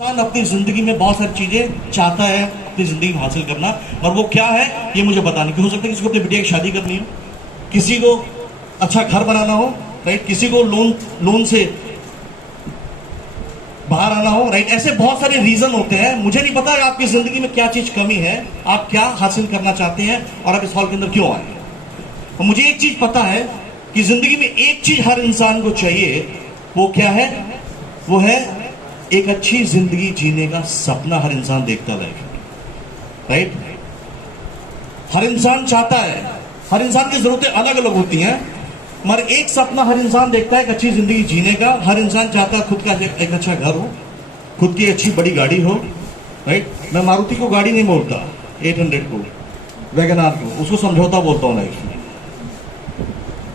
इंसान अपनी जिंदगी में बहुत सारी चीजें चाहता है अपनी जिंदगी में हासिल करना, और वो क्या है ये मुझे पता नहीं। हो सकता है किसी को अपनी बिटिया की शादी करनी हो, किसी को अच्छा घर बनाना हो, राइट, किसी को लोन से बाहर आना हो, राइट। ऐसे बहुत सारे रीजन होते हैं। मुझे नहीं पता आपकी जिंदगी में क्या चीज कमी है, आप क्या हासिल करना चाहते हैं और आप इस हॉल के अंदर क्यों आए। और मुझे एक चीज पता है कि जिंदगी में एक चीज हर इंसान को चाहिए, वो क्या है, वो है एक अच्छी जिंदगी जीने का सपना। हर इंसान देखता है लाइफ में, राइट। हर इंसान चाहता है, हर इंसान की जरूरतें अलग अलग होती हैं, मगर एक सपना हर इंसान देखता है एक अच्छी जिंदगी जीने का। हर इंसान चाहता है खुद का एक अच्छा घर हो, खुद की अच्छी बड़ी गाड़ी हो, राइट। मैं मारुति को गाड़ी नहीं बोलता, 800 को, वैगनआर को, उसको समझौता बोलता हूं लाइफ में।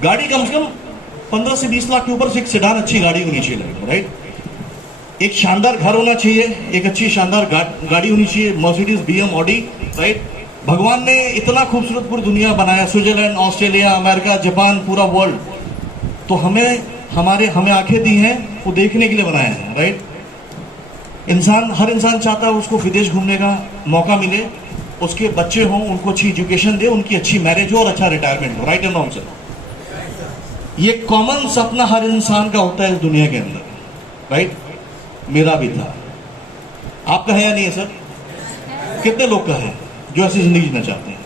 गाड़ी कम से कम 15 से 20 लाख के ऊपर से एक सेडान अच्छी गाड़ी होनी चाहिए लाइफ में, राइट। एक शानदार घर होना चाहिए, एक अच्छी शानदार गाड़ी होनी चाहिए, मर्सिडीज, बीएम, ऑडी, राइट। भगवान ने इतना खूबसूरत पूरी दुनिया बनाया, स्विट्जरलैंड, ऑस्ट्रेलिया, अमेरिका, जापान, पूरा वर्ल्ड, तो हमें आंखें दी हैं वो देखने के लिए बनाया है, राइट। हर इंसान चाहता है उसको विदेश घूमने का मौका मिले, उसके बच्चे हों, उनको अच्छी एजुकेशन दे, उनकी अच्छी मैरिज हो और अच्छा रिटायरमेंट हो, राइट एंड रॉन्ग सर। ये कॉमन सपना हर इंसान का होता है इस दुनिया के अंदर, राइट। मेरा भी था, आपका है या नहीं है सर? कितने लोग का है जो ऐसी जिंदगी जीना चाहते हैं?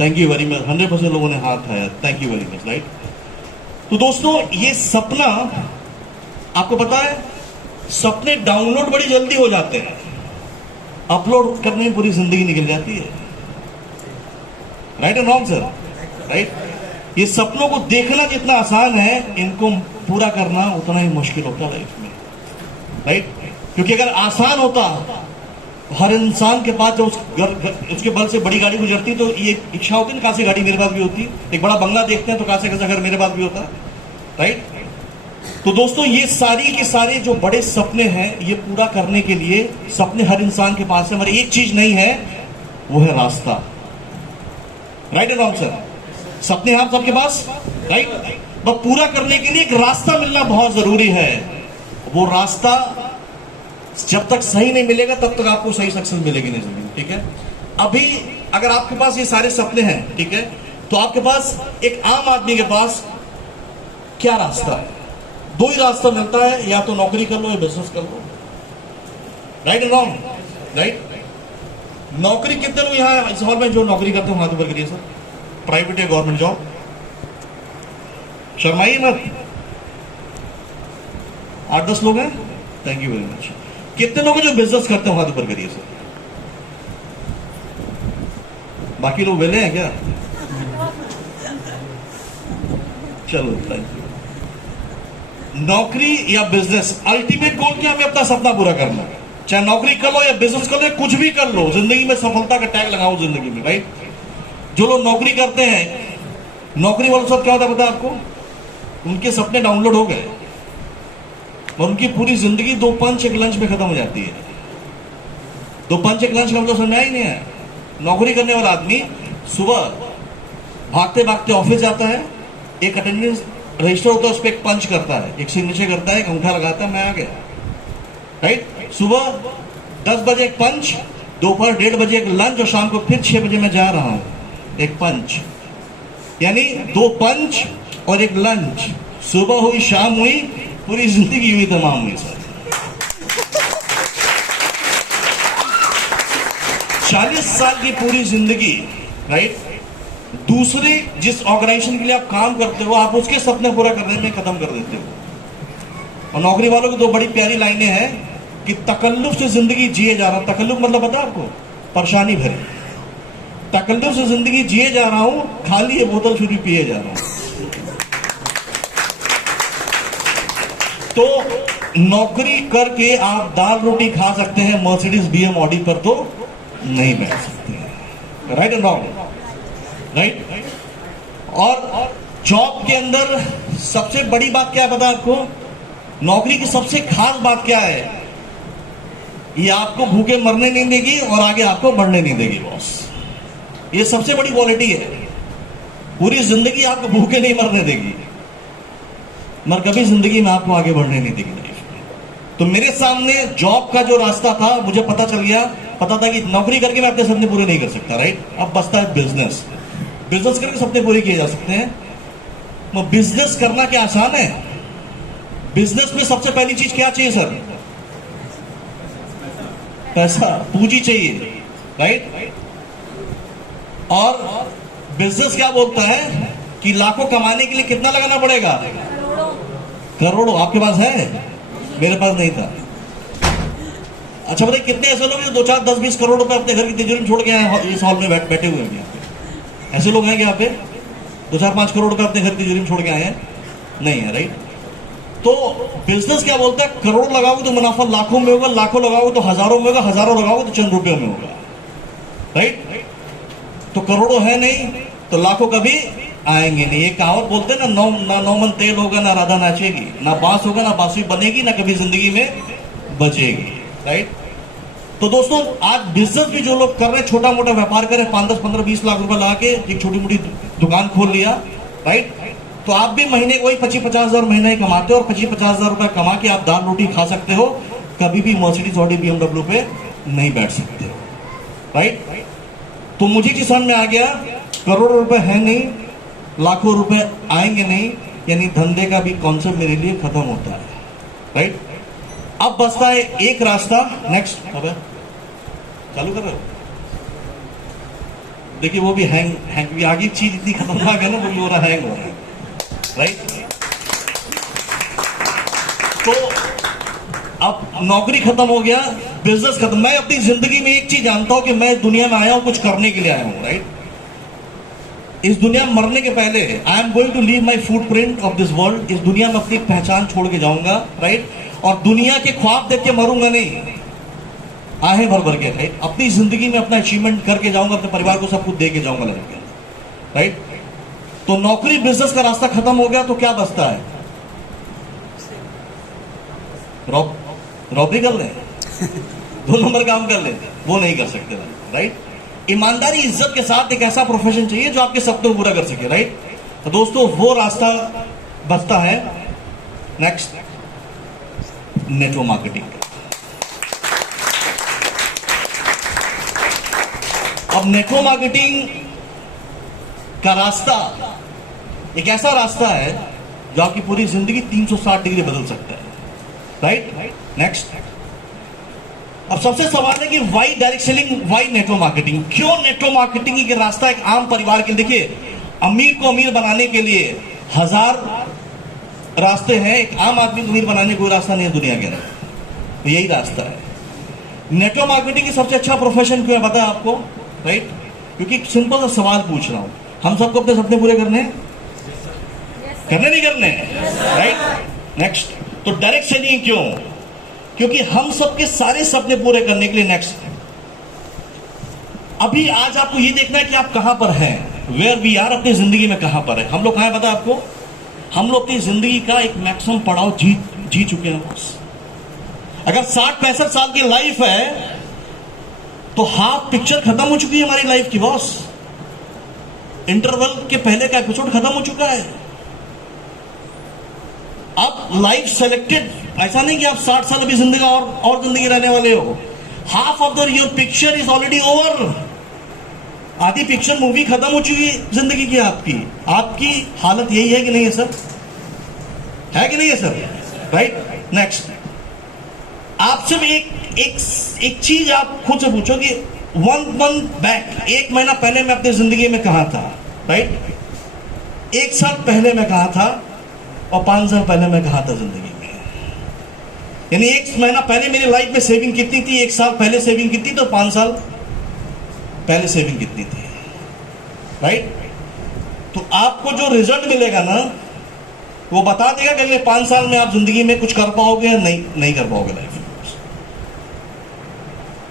थैंक यू वेरी मच, 100% लोगों ने हाथ उठाया, thank you very much, right. तो दोस्तों, ये सपना, आपको पता है सपने डाउनलोड बड़ी जल्दी हो जाते हैं, अपलोड करने में पूरी जिंदगी निकल जाती है, right and wrong sir, right. ये सपनों को देखना जितना आसान है, इनको पूरा करना उतना ही मुश्किल होता है लाइफ में, राइट। क्योंकि अगर आसान होता, हर इंसान के पास जब उसके बल से बड़ी गाड़ी गुजरती, तो ये इच्छा होती ना, कहां से गाड़ी मेरे पास भी होती, एक बड़ा बंगला देखते हैं तो कहां से कैसा घर मेरे पास भी होता, राइट। तो दोस्तों, ये सारी के सारे जो बड़े सपने हैं, ये पूरा करने के लिए सपने हर इंसान के पास है, मगर एक चीज नहीं है, वो है रास्ता, राइट एंड रॉन्ग सर। सपने आप सबके पास, राइट, बस पूरा करने के लिए एक रास्ता मिलना बहुत जरूरी है। वो रास्ता जब तक सही नहीं मिलेगा तब तक आपको सही सक्सेस मिलेगी नहीं जिंदगी, ठीक है। अभी अगर आपके पास ये सारे सपने हैं, ठीक है, तो आपके पास, एक आम आदमी के पास क्या रास्ता है? दो ही रास्ता मिलता है, या तो नौकरी कर लो या बिजनेस कर लो, राइट एंड रॉन्ग, राइट। नौकरी कितने लोग यहाँ इस हॉल में जो नौकरी करते हो हाथ ऊपर करिए सर, प्राइवेट या गवर्नमेंट जॉब? शर्माइए मत, 8-10 लोग हैं, थैंक यू वेरी मच। कितने लोग हैं जो बिजनेस करते हो हाथ ऊपर करिए सर? बाकी लोग वेले हैं क्या? चलो, थैंक यू। नौकरी या बिजनेस, अल्टीमेट गोल क्या? हमें अपना सपना पूरा करना है। चाहे नौकरी कर लो या बिजनेस कर लो, कुछ भी कर लो, जिंदगी में सफलता का टैग लगाओ जिंदगी में, राइट। जो लोग नौकरी करते हैं, नौकरी वालों के साथ क्या होता है पता है आपको? उनके सपने डाउनलोड हो गए और उनकी पूरी जिंदगी 2 पंच 1 लंच में खत्म हो जाती है। 2 पंच 1 लंच का मतलब समझ ही नहीं है। नौकरी करने वाला आदमी सुबह भागते भागते ऑफिस जाता है, एक अटेंडेंस रजिस्टर होता है, उस पर एक पंच करता है, एक सिग्नेचर करता है, एक अंगूठा लगाता है, मैं आ गया, राइट। सुबह 10 बजे एक पंच, दोपहर 1:30 बजे एक लंच, और शाम को फिर 6 बजे मैं जा रहा हूं, एक पंच, यानी 2 पंच और एक लंच। सुबह हुई, शाम हुई, पूरी जिंदगी हुई, तमाम हुई सर। 40 साल की पूरी जिंदगी, राइट, दूसरे जिस ऑर्गेनाइजेशन के लिए आप काम करते हो, आप उसके सपने पूरा करने में खत्म कर देते हो। और नौकरी वालों की 2 बड़ी प्यारी लाइनें हैं कि तकल्लुफ से जिंदगी जिए जा रहा हूं। तकल्लुफ मतलब पता है आपको? परेशानी भरी। तकल्लुफ से जिंदगी जिए जा रहा हूं, खाली ये बोतल फिर भी पिए जा रहा हूं। तो नौकरी करके आप दाल रोटी खा सकते हैं, मर्सिडीज, बीएम, ऑडी पर तो नहीं बैठ सकते, राइट एंड रॉन्ग, राइट। और जॉब के अंदर सबसे बड़ी बात क्या है पता है आपको? नौकरी की सबसे खास बात क्या है? ये आपको भूखे मरने नहीं देगी और आगे आपको बढ़ने नहीं देगी बॉस। ये सबसे बड़ी क्वालिटी है। पूरी जिंदगी आपको भूखे नहीं मरने देगी, मगर कभी जिंदगी में आपको आगे बढ़ने नहीं देगी लाइफ में। तो मेरे सामने जॉब का जो रास्ता था, मुझे पता चल गया, पता था कि नौकरी करके मैं अपने सपने पूरे नहीं कर सकता, राइट। अब बचता है बिजनेस। बिजनेस करके सपने पूरे किए जा सकते हैं। तो बिजनेस करना क्या आसान है? बिजनेस में सबसे पहली चीज क्या चाहिए सर? पैसा, पूंजी चाहिए, राइट। और बिजनेस क्या बोलता है कि लाखों कमाने के लिए कितना लगाना पड़ेगा? करोड़ों। आपके पास है? मेरे पास नहीं था। अच्छा बताइए, कितने ऐसे लोग हैं जो 2, 4, 10, 20 करोड़ रुपए अपने घर की तिजोरी में छोड़ के आए इस हॉल में बैठे हुए हैं? यहाँ पे ऐसे लोग हैं कि यहाँ पे 2, 4, 5 करोड़ रुपए अपने घर की तिजोरी में छोड़ के आए हैं? नहीं है, राइट। तो बिजनेस क्या बोलता है? करोड़ लगाओगे तो मुनाफा लाखों में होगा, लाखों लगाओगे तो हजारों में होगा, हजारों लगाओगे तो चंद रुपयों में होगा, राइट। तो करोड़ों है नहीं तो लाखों कभी आएंगे नहीं। ये कहावत बोलते हैं ना, नौ मन तेल होगा ना राधा नाचेगी, ना बांस होगा ना बांसुरी बनेगी, ना कभी जिंदगी में बचेगी, राइट। तो दोस्तों, आज बिजनेस भी जो लोग कर रहे हैं, छोटा मोटा व्यापार कर रहे हैं, 5, 10, 15, 20 लाख रुपए लगा के एक छोटी मोटी दुकान खोल लिया, राइट। तो आप भी महीने को 25-50 हजार महीना ही कमाते हो, और 25-50 हजार रुपए कमा के आप दाल रोटी खा सकते हो, कभी भी मर्सिडीज ऑडी BMW पे नहीं बैठ सकते हो, राइट। तो मुझे जी समझ में आ गया, करोड़ों रुपए है नहीं, लाखों रुपए आएंगे नहीं, यानी धंधे का भी कॉन्सेप्ट मेरे लिए खत्म होता है, राइट। अब बचता है एक रास्ता। नेक्स्ट। अब चालू कर रहे हो? देखिए वो भी हैंग आगे चीज इतनी खतरनाक है ना, वो भी हो रहा हैंग हो रहा है, राइट। तो अब नौकरी खत्म हो गया, बिजनेस खत्म। मैं अपनी जिंदगी में एक चीज जानता हूं कि मैं दुनिया में आया हूं कुछ करने के लिए आया हूं, राइट। इस दुनिया में मरने के पहले I am going to leave my footprint of this world. इस दुनिया में अपनी पहचान छोड़ के जाऊंगा, राइट। और दुनिया के ख्वाब देख के मरूंगा नहीं, आहे भर भर के, राइट। अपनी जिंदगी में अपना अचीवमेंट करके जाऊंगा, अपने परिवार को सब कुछ दे के जाऊंगा लाइफ के, राइट। तो नौकरी बिजनेस का रास्ता खत्म हो गया तो क्या बचता है? रॉबरी कर ले, 2 नंबर काम कर ले, वो नहीं कर सकते, राइट। ईमानदारी इज्जत के साथ एक ऐसा प्रोफेशन चाहिए जो आपके सपने को पूरा कर सके, राइट। तो दोस्तों, वो रास्ता बचता है। Next, network marketing. अब नेटवर्क मार्केटिंग का रास्ता एक ऐसा रास्ता है जो आपकी पूरी जिंदगी 360 डिग्री बदल सकता है, राइट। नेक्स्ट। अब सबसे सवाल है कि why direct selling, why network marketing? क्यों नेटवर्क मार्केटिंग के रास्ता एक आम परिवार के लिए? देखिए, अमीर को अमीर बनाने के लिए 1000 रास्ते हैं, एक आम आदमी को अमीर बनाने का कोई रास्ता नहीं है दुनिया के अंदर, तो यही रास्ता है। नेटवर्क मार्केटिंग की सबसे अच्छा प्रोफेशन क्यों है पता है आपको, राइट। क्योंकि सिंपल सा सवाल पूछ रहा हूं, हम सबको अपने सपने पूरे करने करने नहीं करने, राइट। नेक्स्ट। तो डायरेक्ट सेलिंग क्यों? क्योंकि हम सबके सारे सपने पूरे करने के लिए, नेक्स्ट, अभी आज आपको ये देखना है कि आप कहां पर हैं, वेयर वी आर, अपनी जिंदगी में कहां पर है। हम लोग कहां है पता है आपको? हम लोग अपनी जिंदगी का एक मैक्सिमम पड़ाव जी चुके हैं बॉस। अगर 60-65 साल की लाइफ है तो हाफ पिक्चर खत्म हो चुकी है हमारी लाइफ की बॉस। इंटरवल के पहले का एपिसोड खत्म हो चुका है। अब लाइफ सेलेक्टेड, ऐसा नहीं कि आप 60 साल अभी जिंदगी और जिंदगी रहने वाले हो। Half of the your picture is already over. आधी पिक्चर मूवी खत्म हो चुकी है जिंदगी की आपकी। आपकी हालत यही है कि नहीं है सर? है कि नहीं है सर? राइट। नेक्स्ट, आप सिर्फ एक चीज आप खुद से पूछो कि 1 month बैक, 1 महीना पहले मैं अपनी जिंदगी में कहां था, राइट। 1 साल पहले मैं कहां था और 5 साल पहले मैं कहां था जिंदगी में। यानी 1 महीना पहले मेरी लाइफ में सेविंग कितनी थी, 1 साल पहले सेविंग कितनी, तो 5 साल पहले सेविंग कितनी थी, राइट। तो आपको जो रिजल्ट मिलेगा ना, वो बता देगा कि अगले 5 साल में आप जिंदगी में कुछ कर पाओगे या नहीं कर पाओगे लाइफ में।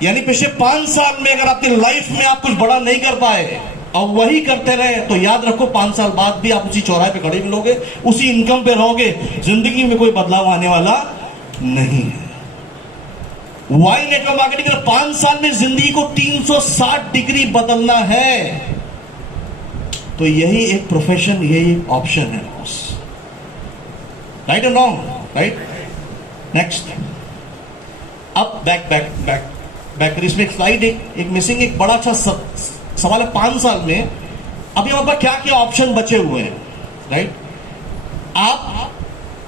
यानी पिछले 5 साल में अगर आपकी लाइफ में आप कुछ बड़ा नहीं कर पाए और वही करते रहे, तो याद रखो 5 साल बाद भी आप उसी चौराहे पे खड़े मिलोगे, उसी इनकम पे रहोगे, जिंदगी में कोई बदलाव आने वाला नहीं है। वाई नेटवर्क मार्केटिंग, 5 साल में जिंदगी को 360 डिग्री बदलना है, तो यही एक प्रोफेशन, यही एक ऑप्शन है boss. Right and wrong, right. Next, back back back back करिए। इसमें एक स्लाइड एक मिसिंग, एक बड़ा अच्छा सवाल है। 5 साल में अभी हमारे पास क्या क्या ऑप्शन बचे हुए हैं, राइट? आप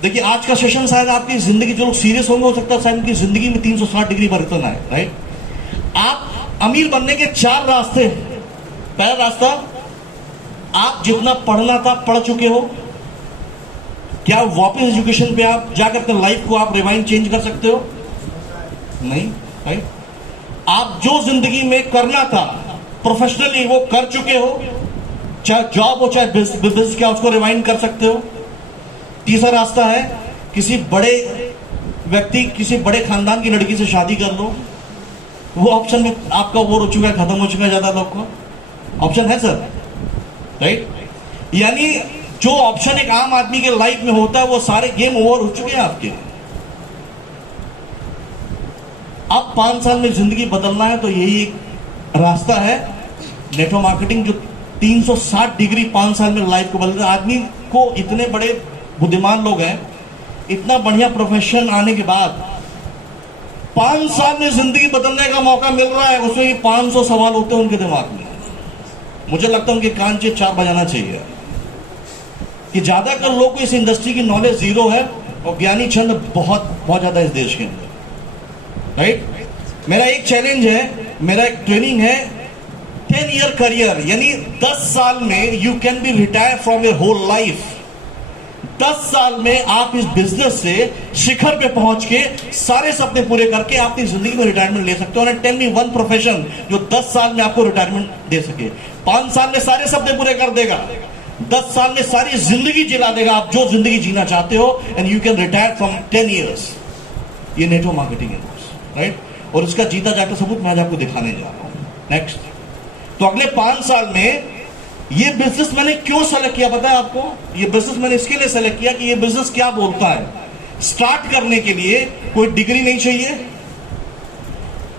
देखिए, आज का सेशन शायद आपकी जिंदगी, जो लोग सीरियस होंगे हो सकता है शायद उनकी जिंदगी में 360 डिग्री परिवर्तन आए, राइट? आप अमीर बनने के 4 रास्ते। पहला रास्ता, आप जितना पढ़ना था पढ़ चुके हो। क्या वापस एजुकेशन पे आप जाकर अपने लाइफ को आप रिवाइंड चेंज कर सकते हो? नहीं, राइट? आप जो जिंदगी में करना था प्रोफेशनली वो कर चुके हो, चाहे जॉब हो चाहे बिजनेस, क्या उसको रिवाइंड कर सकते हो? तीसरा रास्ता है, किसी बड़े व्यक्ति, किसी बड़े खानदान की लड़की से शादी कर लो। वो ऑप्शन में आपका वो हो चुका है, खत्म हो चुका है ज्यादा लोग को। ऑप्शन है सर, राइट? यानी जो ऑप्शन एक आम आदमी के लाइफ में होता है वो सारे गेम ओवर हो चुके हैं आपके। अब 5 साल में जिंदगी बदलना है तो यही एक रास्ता है, नेटवर्क मार्केटिंग, जो 360 डिग्री 5 साल में लाइफ को बदलता है। आदमी को, इतने बड़े बुद्धिमान लोग हैं, इतना बढ़िया प्रोफेशन आने के बाद 5 साल में जिंदगी बदलने का मौका मिल रहा है, उसमें 500 सवाल होते हैं उनके दिमाग में। मुझे लगता है उनके कान से 4 बजाना चाहिए कि ज्यादातर लोग को इस इंडस्ट्री की नॉलेज जीरो है और ज्ञानी चंद बहुत बहुत ज्यादा इस देश के अंदर, राइट? मेरा एक चैलेंज है, मेरा एक ट्रेनिंग है, 10 ईयर करियर, यानी 10 साल में you can be retire from your whole life. 10 साल में आप इस बिजनेस से शिखर पे पहुंच के सारे सपने पूरे करके आप अपनी जिंदगी में रिटायरमेंट ले सकते हो। और टेल मी वन प्रोफेशन जो 10 साल में आपको रिटायरमेंट दे सके। 5 साल में सारे सपने पूरे कर देगा, 10 साल में सारी जिंदगी जिला देगा आप जो जिंदगी जीना चाहते हो, and you can retire from 10 years. ये नेटवर्क मार्केटिंग है, राइट? और इसका जीता जाकर सबूत मैं आज आपको दिखाने जा रहा हूं। नेक्स्ट, तो अगले 5 साल में ये बिजनेस मैंने क्यों सेलेक्ट किया पता है आपको? ये बिजनेस मैंने इसके लिए सेलेक्ट किया कि ये बिजनेस क्या बोलता है। स्टार्ट करने के लिए कोई डिग्री नहीं चाहिए,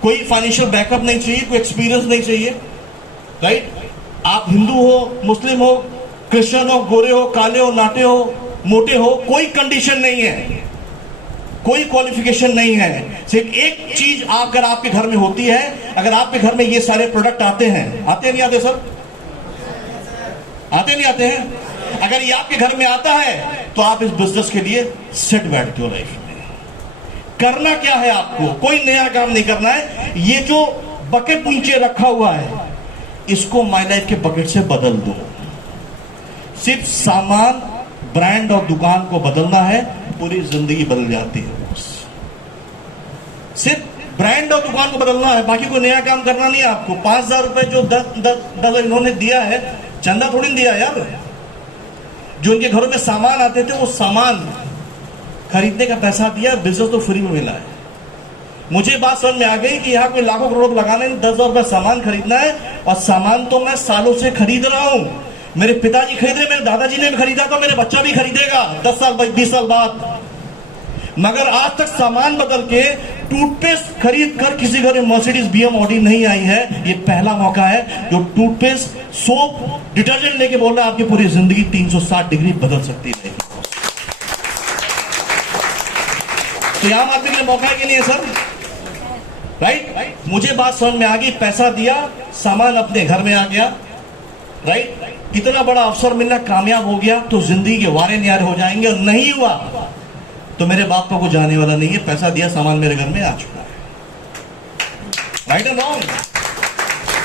कोई फाइनेंशियल बैकअप नहीं चाहिए, कोई एक्सपीरियंस नहीं चाहिए, राइट? आप हिंदू हो, मुस्लिम हो, क्रिश्चियन हो, गोरे हो, काले हो, नाटे हो, मोटे हो, कोई कंडीशन नहीं है, कोई क्वालिफिकेशन नहीं है। सिर्फ एक चीज अगर आपके घर में होती है, अगर आपके घर में ये सारे प्रोडक्ट आते हैं, आते नहीं आते सर? आते नहीं आते हैं? अगर ये आपके घर में आता है तो आप इस बिजनेस के लिए सेट बैठते हो लाइफ में। करना क्या है आपको? कोई नया काम नहीं करना है। ये जो बकेट नीचे रखा हुआ है इसको माय लाइफ के बकेट से बदल दो। सिर्फ सामान, ब्रांड और दुकान को बदलना है, पूरी जिंदगी बदल जाती है। सिर्फ ब्रांड और दुकान को बदलना है, बाकी कोई नया काम करना नहीं है आपको। 5,000 रुपए जो 10 इन्होंने दिया है, चंदा थोड़ी दिया यार। जो उनके घरों में सामान आते थे वो सामान खरीदने का पैसा दिया, बिजनेस तो फ्री में मिला है। मुझे बात समझ में आ गई कि यहाँ कोई लाखों करोड़ लगाना नहीं, 10,000 रुपए सामान खरीदना है। और सामान तो मैं सालों से खरीद रहा हूं। मेरे पिताजी खरीद रहे, मेरे दादाजी ने भी खरीदा, तो मेरे बच्चा भी खरीदेगा 10 साल 20 साल बाद। मगर आज तक सामान बदल के टूथपेस्ट खरीद कर किसी घर में मर्सिडीज बीएम ऑडी नहीं आई है। ये पहला मौका है जो टूथपेस्ट, सोप, डिटर्जेंट लेके बोल रहा है आपकी पूरी जिंदगी 360 डिग्री बदल सकती है। तो यहां आदमी के लिए मौका है कि नहीं है सर? राइट? मुझे बात समझ में आ गई, पैसा दिया, सामान अपने घर में आ गया, राइट? इतना बड़ा अवसर मिलना, कामयाब हो गया तो जिंदगी के वारे न्यारे हो जाएंगे। और नहीं हुआ तो मेरे बाप का कुछ जाने वाला नहीं है। पैसा दिया, सामान मेरे घर में आ चुका है, राइट एंड रॉन्ग?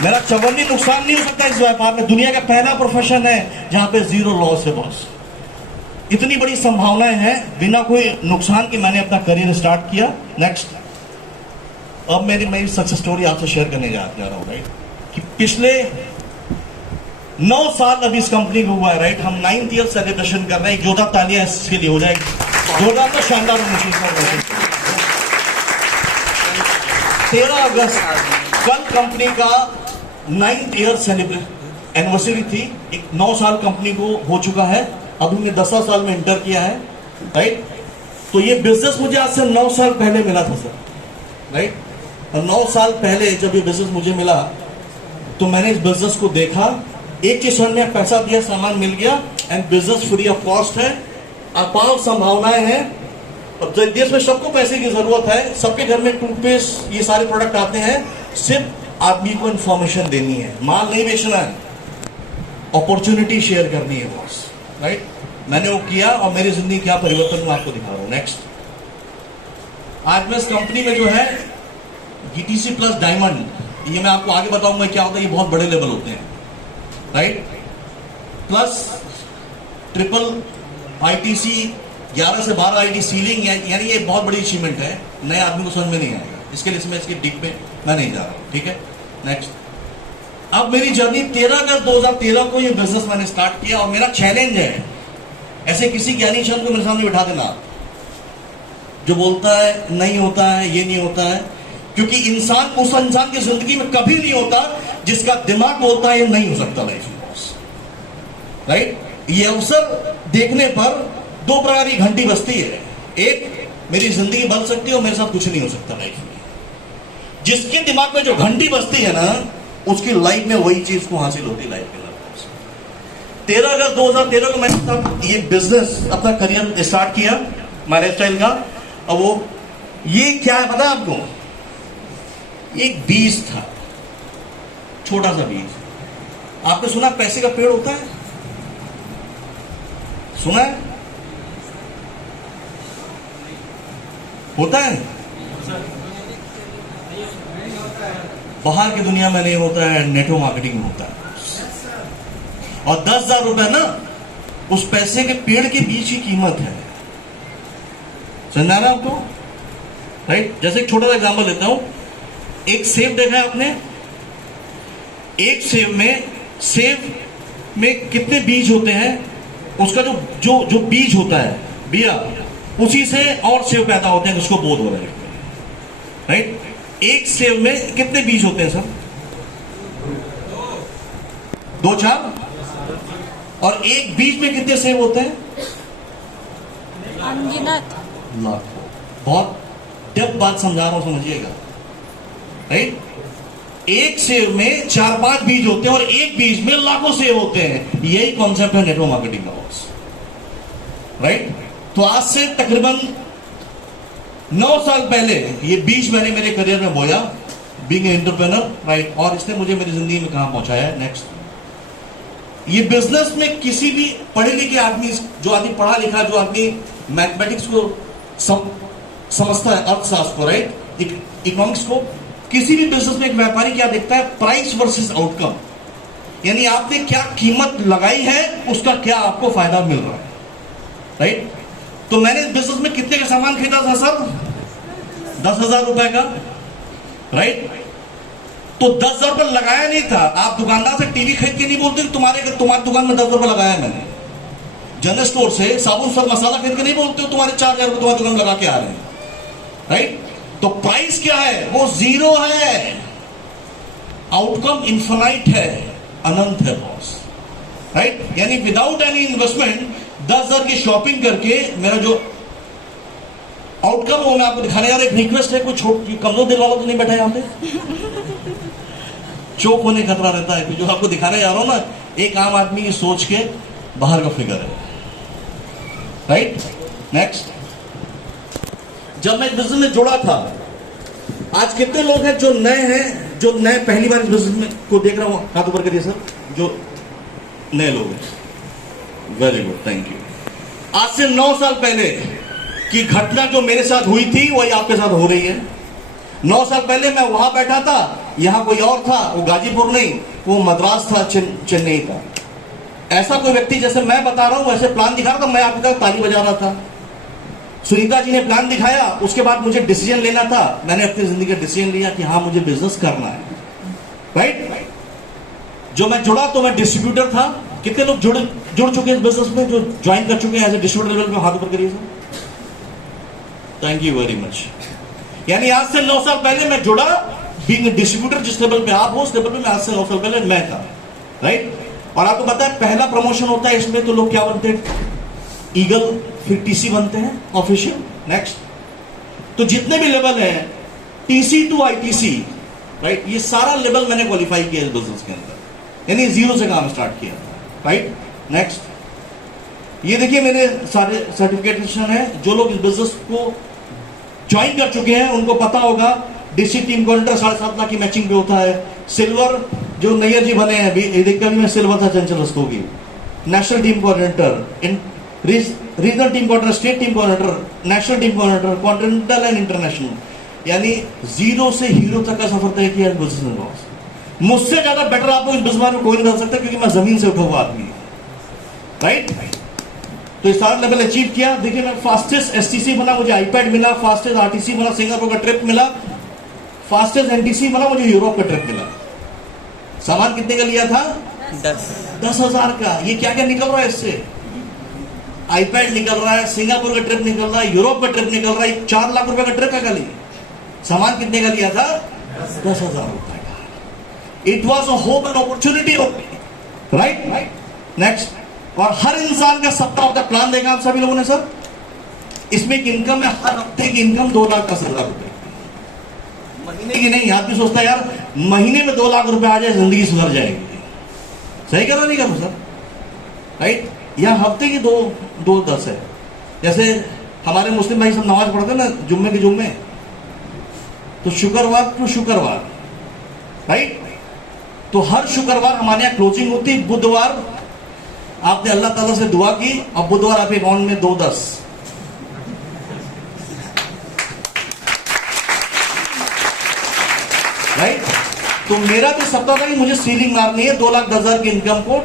मेरा चवन्नी नुकसान नहीं हो सकता इस व्यापार में। दुनिया का पहला प्रोफेशन है जहां पे जीरो लॉस है बॉस। इतनी बड़ी संभावनाएं हैं, बिना कोई नुकसान के मैंने अपना करियर स्टार्ट किया। नेक्स्ट, अब मेरी सक्सेस स्टोरी आपसे शेयर करने जा रहा हूं, राइट? कि पिछले 9 साल अभी इस कंपनी को हुआ है, राइट? हम 9th ईयर सेलिब्रेशन कर रहे हैं। जोरदार तालियां इसके लिए हो जाएगी, जोरदार तो शानदार होनी चाहिए। 13 अगस्त कल कंपनी का 9th ईयर सेलिब्रेशन एनिवर्सरी थी। एक 9 साल कंपनी को हो चुका है। अभी हमने 10 साल में इंटर किया है, राइट? तो ये बिजनेस मुझे आज से 9 साल पहले मिला था सर, राइट? और 9 साल पहले जब ये बिजनेस मुझे मिला तो मैंने इस बिजनेस को देखा। एक चीज समझ में, पैसा दिया, सामान मिल गया, and business free of cost है, अपार संभावनाएं हैं। अब देश में सबको पैसे की जरूरत है, सबके घर में टूथपेस्ट ये सारे प्रोडक्ट आते हैं, सिर्फ आदमी को इंफॉर्मेशन देनी है, माल नहीं बेचना है, अपॉर्चुनिटी शेयर करनी है बॉस, राइट। मैंने वो किया और मेरी जिंदगी क्या परिवर्तन मैं आपको दिखा रहा हूं। नेक्स्ट, आज मैं इस कंपनी में जो है GTC प्लस डायमंड, ये मैं आपको आगे बताऊंगा क्या होता है, ये बहुत बड़े लेवल होते हैं, राइट। प्लस ट्रिपल ITC 11 से 12 IT सीलिंग, यानी ये बहुत बड़ी अचीवमेंट है, नए आदमी को समझ में नहीं आएगा, इसके लिए इसके डीप पे मैं नहीं जा रहा हूं, ठीक है। नेक्स्ट, अब मेरी जर्नी 13 अगस्त 2013 को ये बिजनेस मैंने स्टार्ट किया और मेरा चैलेंज है, ऐसे किसी ज्ञानी चंद को मेरे सामने बिठा देना जो बोलता है नहीं होता है, ये नहीं होता है, क्योंकि इंसान उस इंसान की जिंदगी में कभी नहीं होता जिसका दिमाग बोलता है ये नहीं हो सकता लाइफ में, राइट। ये अवसर देखने पर दो प्रकार की घंटी बजती है, एक मेरी जिंदगी बदल सकती है और मेरे साथ कुछ नहीं हो सकता लाइफ में। जिसके दिमाग में जो घंटी बजती है ना, उसकी लाइफ में वही चीज को हासिल होती है लाइफ के अंदर। 13 अगस्त 2013 को मैंने ये बिजनेस अपना करियर स्टार्ट किया माय लाइफस्टाइल का। अब वो ये क्या है पता है आपको, एक बीज था, छोटा सा बीज। आपने सुना पैसे का पेड़ होता है, सुना है? होता है? बाहर की दुनिया में नहीं होता है, नेटवर्क मार्केटिंग में होता है। और 10,000 रुपए ना उस पैसे के पेड़ के बीच की कीमत है, समझा रहा आपको, राइट। जैसे एक छोटा सा एग्जांपल लेता हूं, एक सेब देखा है आपने, एक सेब में कितने बीज होते हैं, उसका जो बीज होता है बिया, उसी से और सेब पैदा होते हैं जिसको बोध हो रहा है, राइट। एक सेब में कितने बीज होते हैं सर? 2-4। और एक बीज में कितने सेब होते हैं? अनगिनत, लाखों। बहुत डेप्थ बात समझा रहा हूं, समझिएगा, राइट। एक सेब में 4-5 बीज होते हैं और एक बीज में लाखों सेब होते हैं। यही कॉन्सेप्ट है नेटवर्क मार्केटिंग का बॉस, राइट। तो आज से तकरीबन 9 साल पहले ये बीज मैंने मेरे करियर में बोया, बीइंग एन एंटरप्रेन्योर, राइट। और इसने मुझे मेरी जिंदगी में कहां पहुंचाया है। नेक्स्ट, ये बिजनेस में किसी भी पढ़े लिखे आदमी, जो आदमी पढ़ा लिखा, जो आदमी मैथमेटिक्स को समझता है, अर्थशास्त्र को, राइट, इकोनॉमिक्स को, किसी भी बिजनेस में एक व्यापारी क्या देखता है? प्राइस वर्सेस आउटकम, यानी आपने क्या कीमत लगाई है, उसका क्या आपको फायदा मिल रहा है, राइट। तो मैंने बिजनेस में कितने का सामान खरीदा था सर? 10,000 रुपए का, राइट। तो 10,000 रुपए लगाया नहीं था। आप दुकानदार से टीवी खरीद के नहीं बोलते तुम्हारी दुकान में 10 रुपए लगाया मैंने। जनरल स्टोर से साबुन सर मसाला खरीद के नहीं बोलते हो तुम्हारे 4,000 रुपए तुम्हारी दुकान में लगा के आ रहे हैं, राइट। तो प्राइस क्या है? वो 0 है, आउटकम इन्फिनाइट है, अनंत है बॉस, राइट। यानी विदाउट एनी इन्वेस्टमेंट 10,000 की शॉपिंग करके मेरा जो आउटकम हो, मैं आपको दिखाने जा रहा हूं। एक रिक्वेस्ट है, कोई कमजोर दिल वाला तो नहीं बैठा यहां पे? चोक होने का खतरा रहता है। जो आपको दिखाने जा रहा हूं ना, एक आम आदमी की सोच के बाहर का फिगर है, राइट। नेक्स्ट, जब मैं इस बिजनेस में जुड़ा था, आज कितने लोग हैं जो नए हैं, जो नए पहली बार इस बिजनेस में को देख रहा हूं? हाथ ऊपर करिए सर, जो नए लोग हैं। Very good, thank you. आज से 9 साल पहले की घटना जो मेरे साथ हुई थी वही आपके साथ हो रही है। 9 साल पहले मैं वहां बैठा था, यहां कोई और था, वो गाजीपुर नहीं, वो मद्रास था, चेन्नई था। ऐसा कोई व्यक्ति जैसे मैं बता रहा हूं वैसे प्लान दिखा रहा था, मैं आपकी तरफ ताली बजा रहा था। सुनीता जी ने प्लान दिखाया, उसके बाद मुझे डिसीजन लेना था। मैंने अपनी जिंदगी का डिसीजन लिया कि हाँ मुझे बिजनेस करना है, राइट। जो मैं जुड़ा तो मैं डिस्ट्रीब्यूटर था। कितने लोग जुड़ चुके हैं इस बिजनेस में, जो ज्वाइन कर चुके हैं एज ए डिस्ट्रीब्यूटर लेवल में? हाथ ऊपर करिए sir, thank you very much. यानी आज से 9 साल पहले मैं जुड़ा, बीइंग डिस्ट्रीब्यूटर, जिस लेवल पे आप हो उस लेवल पे मैं आज से 9 साल पहले मैं था, राइट। और आपको पता है पहला प्रमोशन होता है इसमें तो लोग क्या बनते हैं? ईगल, फिर टीसी बनते हैं, ऑफिशियल। नेक्स्ट, तो जितने भी लेवल है, टीसी टू आईटीसी, राइट, ये सारा लेवल मैंने क्वालिफाई किया इस बिजनेस के अंदर, यानी 0 से काम स्टार्ट किया, राइट। नेक्स्ट, ये देखिए मेरे सारे सर्टिफिकेशन है। जो लोग इस बिजनेस को ज्वाइन कर चुके हैं उनको पता होगा डिस्ट्रिक्ट टीम कोऑर्डिनेटर 7.5 लाख की मैचिंग पे होता है। सिल्वर जो नैयर जी बने हैं, अभी देखकर भी मैं सिल्वर था चंचल Rastogi. National team coordinator, regional team coordinator, state team coordinator, national team coordinator, continental and international, यानी जीरो से हीरो तक का सफर तय किया बिजनेस में बॉस। मुझसे ज्यादा बेटर आपको इस बिजनेस में कोई नहीं कर सकता, क्योंकि मैं जमीन से उठा हुआ आदमी हूं, राइट। तो इस सारा लेवल अचीव किया। देखिए मैं फास्टेस्ट एसटीसी बना, मुझे आईपैड मिला, फास्टेस्ट आरटीसी बना, सिंगापुर का ट्रिप मिला, फास्टेस्ट एनटीसी बना, मुझे यूरोप का ट्रिप मिला। सामान कितने का लिया था? 10,000 का। ये क्या क्या निकल रहा है इससे? आईपैड निकल रहा है, सिंगापुर का ट्रिप निकल रहा है, यूरोप का ट्रिप निकल रहा है। 4 लाख रुपए का ट्रिप है खाली। सामान कितने का लिया था? 10,000 रुपए का। It was a hope and opportunity, right. Next, और हर इंसान का सपना होता है। प्लान देखा आप सभी लोगों ने सर? इसमें एक इनकम है, हर हफ्ते की इनकम 2,10,000 रुपए, महीने की नहीं। आदमी सोचता है यार महीने में 2 लाख रुपए आ जाए जिंदगी सुधर जाएगी। सही करो नहीं करो सर, राइट। या हफ्ते की 2-10 है। जैसे हमारे मुस्लिम भाई सब नमाज पढ़ते हैं ना जुम्मे के जुम्मे, तो शुक्रवार टू शुक्रवार, राइट। तो हर शुक्रवार हमारे यहाँ क्लोजिंग होती है। बुधवार आपने अल्लाह ताला से दुआ की और बुधवार आपके अकाउंट में 2-10, राइट। तो मेरा भी सपना था कि मुझे सीलिंग मारनी है, 2,10,000 की इनकम को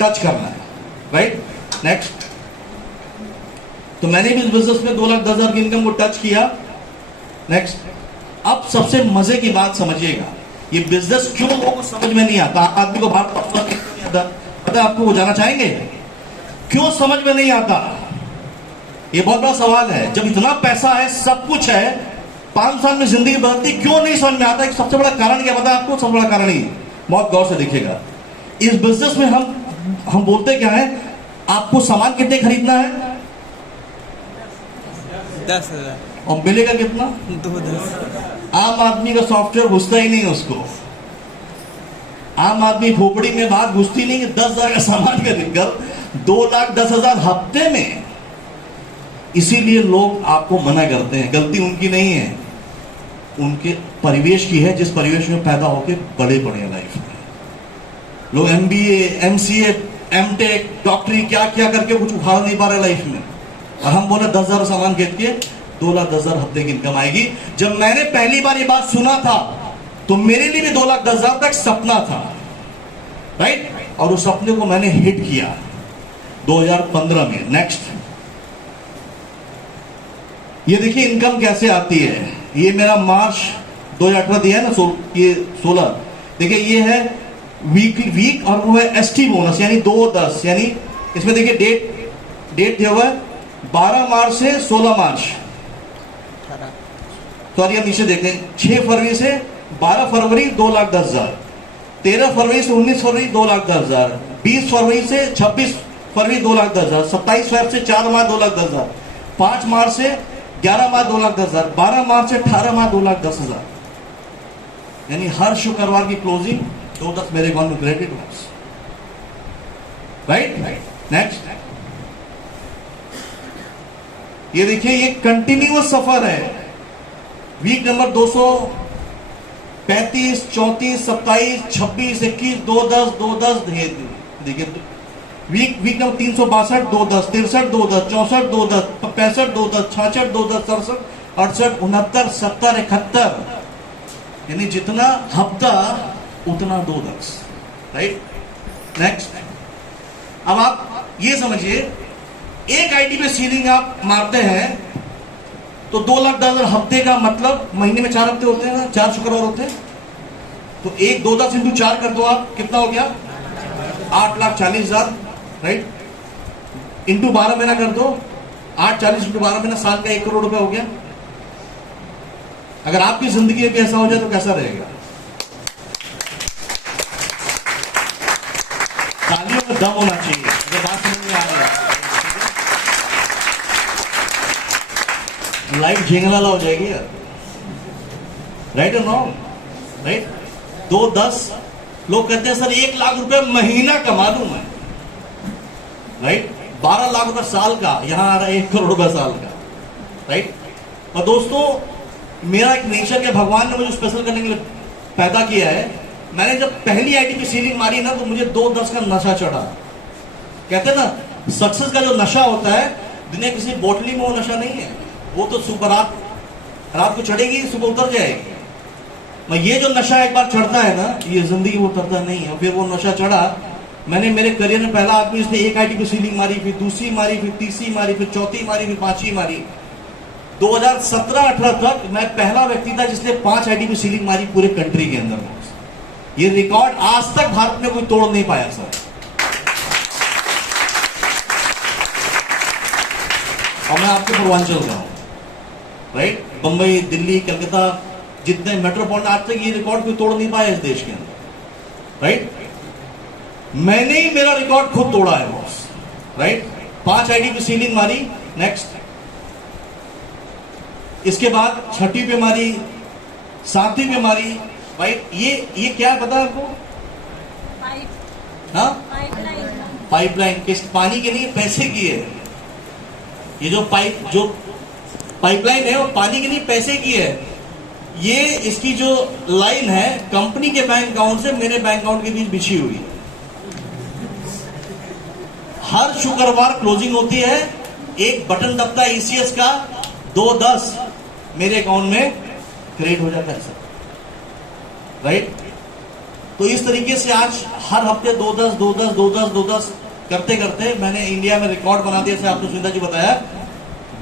टच करना है, राइट। नेक्स्ट, तो मैंने भी इस बिजनेस में 2,10,000 की इनकम को टच किया। नेक्स्ट, अब सबसे मजे की बात समझिएगा, ये बिजनेस क्यों लोगों को समझ में नहीं आता। आदमी को बात नहीं आता, पता है आपको? वो जाना चाहेंगे क्यों समझ में नहीं आता? ये बहुत बड़ा सवाल है। जब इतना पैसा है, सब कुछ है, 5 साल में जिंदगी बदलती, क्यों नहीं समझ में आता? एक सबसे बड़ा कारण क्या पता है आपको? सबसे बड़ा कारण ही, बहुत गौर से देखिएगा। इस बिजनेस में हम बोलते क्या है, आपको सामान कितने खरीदना है? 10,000। और मिलेगा कितना? 2-10। आम आदमी का सॉफ्टवेयर घुसता ही नहीं उसको। आम आदमी खोपड़ी में बात घुसती नहीं कि 10,000 का सामान खरीदकर 2,10,000 हफ्ते में। इसीलिए लोग आपको मना करते हैं। गलती उनकी नहीं है, उनके परिवेश की है, जिस परिवेश में पैदा होके बड़े पड़े लाइफ में। लोग MBA, MCA, MTech, डॉक्टरी क्या क्या करके कुछ उखाड़ नहीं पा रहे लाइफ में। और हम बोले 10,000 सामान खरीद के 2,10,000 हफ्ते की इनकम आएगी। जब मैंने पहली बार ये बात सुना था तो मेरे लिए भी 2,10,000 तक सपना था, राइट। और उस सपने को मैंने हिट किया 2015 में। नेक्स्ट, ये देखिए इनकम कैसे आती है। ये मेरा मार्च 2018 दिया है ना, ये 16। देखिए ये है वीक और वो है ST बोनस, यानी 2-10, यानी इसमें देखिए डेट दिया हुआ है 12 मार्च से 16 मार्च। सॉरी हम नीचे देखते हैं, 6 फरवरी से 12 फरवरी 2,10,000, 13 फरवरी से 19 फरवरी 2,10,000, 20 फरवरी से 26 फरवरी 2,10,000, 27 फरवरी से 4 मार्च 2,10,000, 5 मार्च से 11 मार्च 2,10,000, 12 मार्च से 18 मार्च 2,10,000। यानी हर शुक्रवार की क्लोजिंग 2-10 मेरे अकाउंट में क्रेडिट हुआ, राइट। नेक्स्ट, ये देखिए ये कंटिन्यूअस सफर है। वीक नंबर 235, 34, 27, 26, 21, 2-10, देखिए वीक नंबर 362, 2-10, 63, 2-10, 64, 2-10, 65, 2-10, 66, 2-10, 67, 68, 69, 70, 71, यानी जितना हफ्ता उतना 2-10, राइट। नेक्स्ट, अब आप ये समझिए, एक आईडी पे सीलिंग आप मारते हैं तो 2,10,000 हफ्ते का मतलब महीने में 4 हफ्ते होते हैं ना, 4 शुक्रवार होते हैं। तो 2-10 इंटू 4 कर दो आप, कितना हो गया? 8,40,000, राइट। इंटू 12 महीना कर दो, 8,40 इंटू 12 महीना, साल का 1 करोड़ रुपए हो गया। अगर आपकी जिंदगी में ऐसा हो जाए तो कैसा रहेगा? तालियों में दम होना चाहिए। अगर बात समझ में आ रहा है, लाइफ झिंगलाला हो जाएगी यार, राइट और नॉट, राइट। 2-10 लोग कहते हैं सर 1 लाख रुपए महीना कमा लूं मैं, राइट। 12 लाख रुपए साल का, यहां आ रहा है 1 करोड़ रुपए साल का, राइट। और दोस्तों मेरा एक नेचर के भगवान ने मुझे स्पेशल करने के लिए पैदा किया है। मैंने जब पहली आईटी की सीलिंग मारी ना तो मुझे 2-10 का नशा चढ़ा। कहते हैं ना सक्सेस का जो नशा होता है, दुनिया किसी बोतली में वो नशा नहीं है, वो तो सुबह रात को चढ़ेगी, सुबह उतर जाएगी। मैं ये जो नशा एक बार चढ़ता है ना, ये जिंदगी में उतरता नहीं है। फिर वो नशा चढ़ा, मैंने मेरे करियर में पहला आदमी इसने 1 आईटी की सीलिंग मारी, फिर दूसरी मारी, फिर तीसरी मारी, फिर चौथी मारी, फिर 5वीं मारी। 2017-18 तक मैं पहला व्यक्ति था जिसने 5 आईटी की सीलिंग मारी पूरे कंट्री के अंदर। ये रिकॉर्ड आज तक भारत में कोई तोड़ नहीं पाया सर। और मैं आपके पूर्वांचल का हूं, राइट। बंबई, दिल्ली, कलकत्ता, जितने मेट्रोपॉलिटन, आज तक ये रिकॉर्ड कोई तोड़ नहीं पाया इस देश के अंदर, राइट। मैंने ही मेरा रिकॉर्ड खुद तोड़ा है बॉस, राइट। 5 आईटी की सीलिंग मारी। नेक्स्ट, इसके बाद 6वीं पे मारी, 7वीं पे मारी, राइट। ये क्या पता है आपको? हाँ, पाइपलाइन। किस पानी के लिए? पैसे की है। ये जो पाइपलाइन है वो पानी के लिए पैसे की है। ये इसकी जो लाइन है कंपनी के बैंक अकाउंट से मेरे बैंक अकाउंट के बीच बिछी हुई है। हर शुक्रवार क्लोजिंग होती है, एक बटन दबता है ईसीएस का, 2-10 मेरे अकाउंट में क्रेडिट हो जाता है सर, राइट। तो इस तरीके से आज हर हफ्ते 2-10 करते करते मैंने इंडिया में रिकॉर्ड बना दिया। आपने सुनीता जी बताया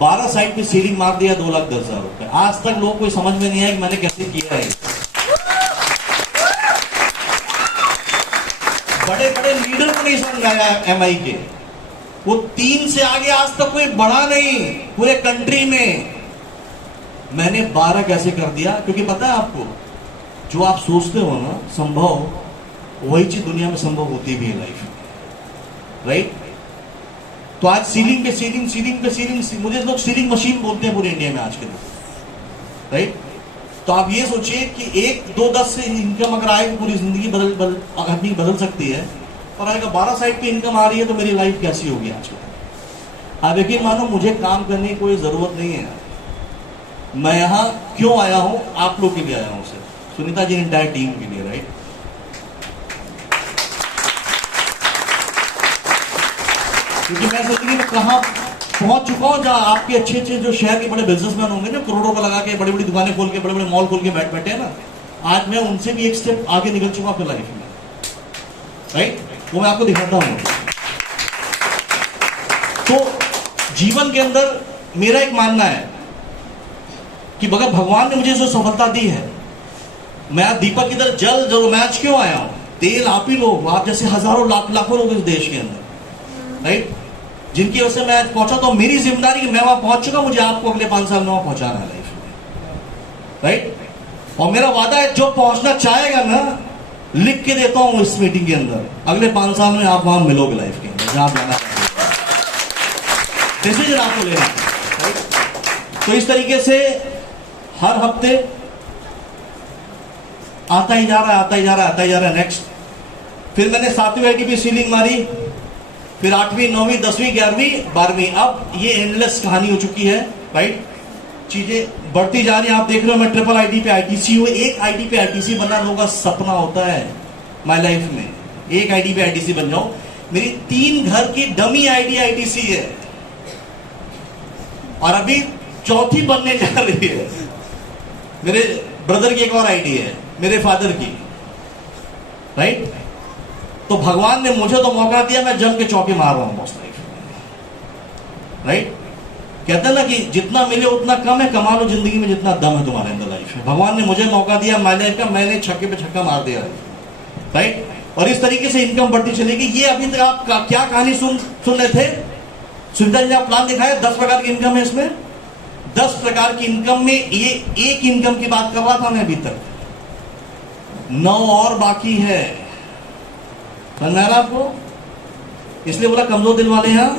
12 साइट पे सीलिंग मार दिया 2,10,000 रुपए। आज तक लोग कोई समझ में नहीं आया कि मैंने कैसे किया है। बड़े बड़े लीडर को नहीं समझ आया एमआई के, वो 3 से आगे आज तक कोई बढ़ा नहीं पूरे कंट्री में। मैंने 12 कैसे कर दिया? क्योंकि पता है आपको, जो आप सोचते हो ना संभव, वही चीज दुनिया में संभव होती भी है लाइफ में, राइट। तो आज सीलिंग पे सीलिंग, मुझे लोग सीलिंग मशीन बोलते हैं पूरे इंडिया में आज के दिन, राइट। तो आप ये सोचिए कि 1-2-10 से इनकम अगर आए, पूरी जिंदगी आदमी बदल सकती है। और अगर 12 साइड पे इनकम आ रही है तो मेरी लाइफ कैसी होगी आज के दिन? आप यकीन मानो मुझे काम करने की कोई जरूरत नहीं है। मैं यहां क्यों आया हूं? आप लोग के लिए आया हूं sir, Sunita ji entire team के लिए, राइट। क्योंकि मैं जिंदगी में कहां पहुंच चुका हूं, जहां आपके अच्छे जो शहर के बड़े बिजनेसमैन होंगे ना, करोड़ों का लगा के बड़ी बड़ी दुकानें खोल के, बड़े बड़े मॉल खोल के बैठे हैं ना, आज मैं उनसे भी एक स्टेप आगे निकल चुका अपनी लाइफ में, राइट। वो मैं आपको दिखाता हूं। तो जीवन के अंदर मेरा एक मानना है कि अगर भगवान ने मुझे जो सफलता दी है, मैं दीपक की तरह जल जो मैच क्यों आया हूं, तेल आप ही लोग, आप जैसे हजारों लाखों लोग इस देश के अंदर, राइट, जिनकी वजह से मैं पहुंचा। तो मेरी जिम्मेदारी कि मैं वहां पहुंच चुका, मुझे आपको अगले 5 साल में वहां पहुंचाना है लाइफ में, राइट। और मेरा वादा है जो पहुंचना चाहेगा ना, लिख के देता हूं इस मीटिंग के अंदर, अगले 5 साल में आप वहां मिलोगे लाइफ के अंदर जहां जाना डिसीजन आपको लेना, राइट। तो इस तरीके से हर हफ्ते आता ही जा रहा है। नेक्स्ट, फिर मैंने 7वीं आईटी की सीलिंग मारी, फिर 8वीं, 9वीं, 10वीं, 11वीं, 12वीं। अब ये एंडलेस कहानी हो चुकी है, राइट। चीजें बढ़ती जा रही है। आप देख रहे हो मैं ट्रिपल आईटी पे आईटीसी हूं। एक आईटी पे आईटीसी बनना लोगों का सपना होता है माई लाइफ में, एक आईटी पे आईटीसी बन जाओ। मेरी 3 घर की डमी आईडी आईटीसी है और अभी 4थी बनने जा रही है। मेरे ब्रदर की एक और आईडी है, मेरे फादर की, राइट। तो भगवान ने मुझे तो मौका दिया, मैं जम के चौके मार रहा हूं बॉस लाइफ में, राइट। कहते हैं ना कि जितना मिले उतना कम है, कमा लो जिंदगी में जितना दम है तुम्हारे अंदर लाइफ में। भगवान ने मुझे मौका दिया माई लाइफ का, मैंने छक्के पे छक्का मार दिया, राइट। और इस तरीके से इनकम बढ़ती चलेगी। ये अभी तक आप क्या कहानी सुन रहे थे, सुनीता जी आप प्लान दिखाया, 10 प्रकार की इनकम है इसमें। 10 प्रकार की इनकम में ये एक इनकम की बात कर रहा था मैं, अभी तक 9 और बाकी है। समझ में आ रहा आपको? इसलिए बोला कमजोर दिल वाले यहां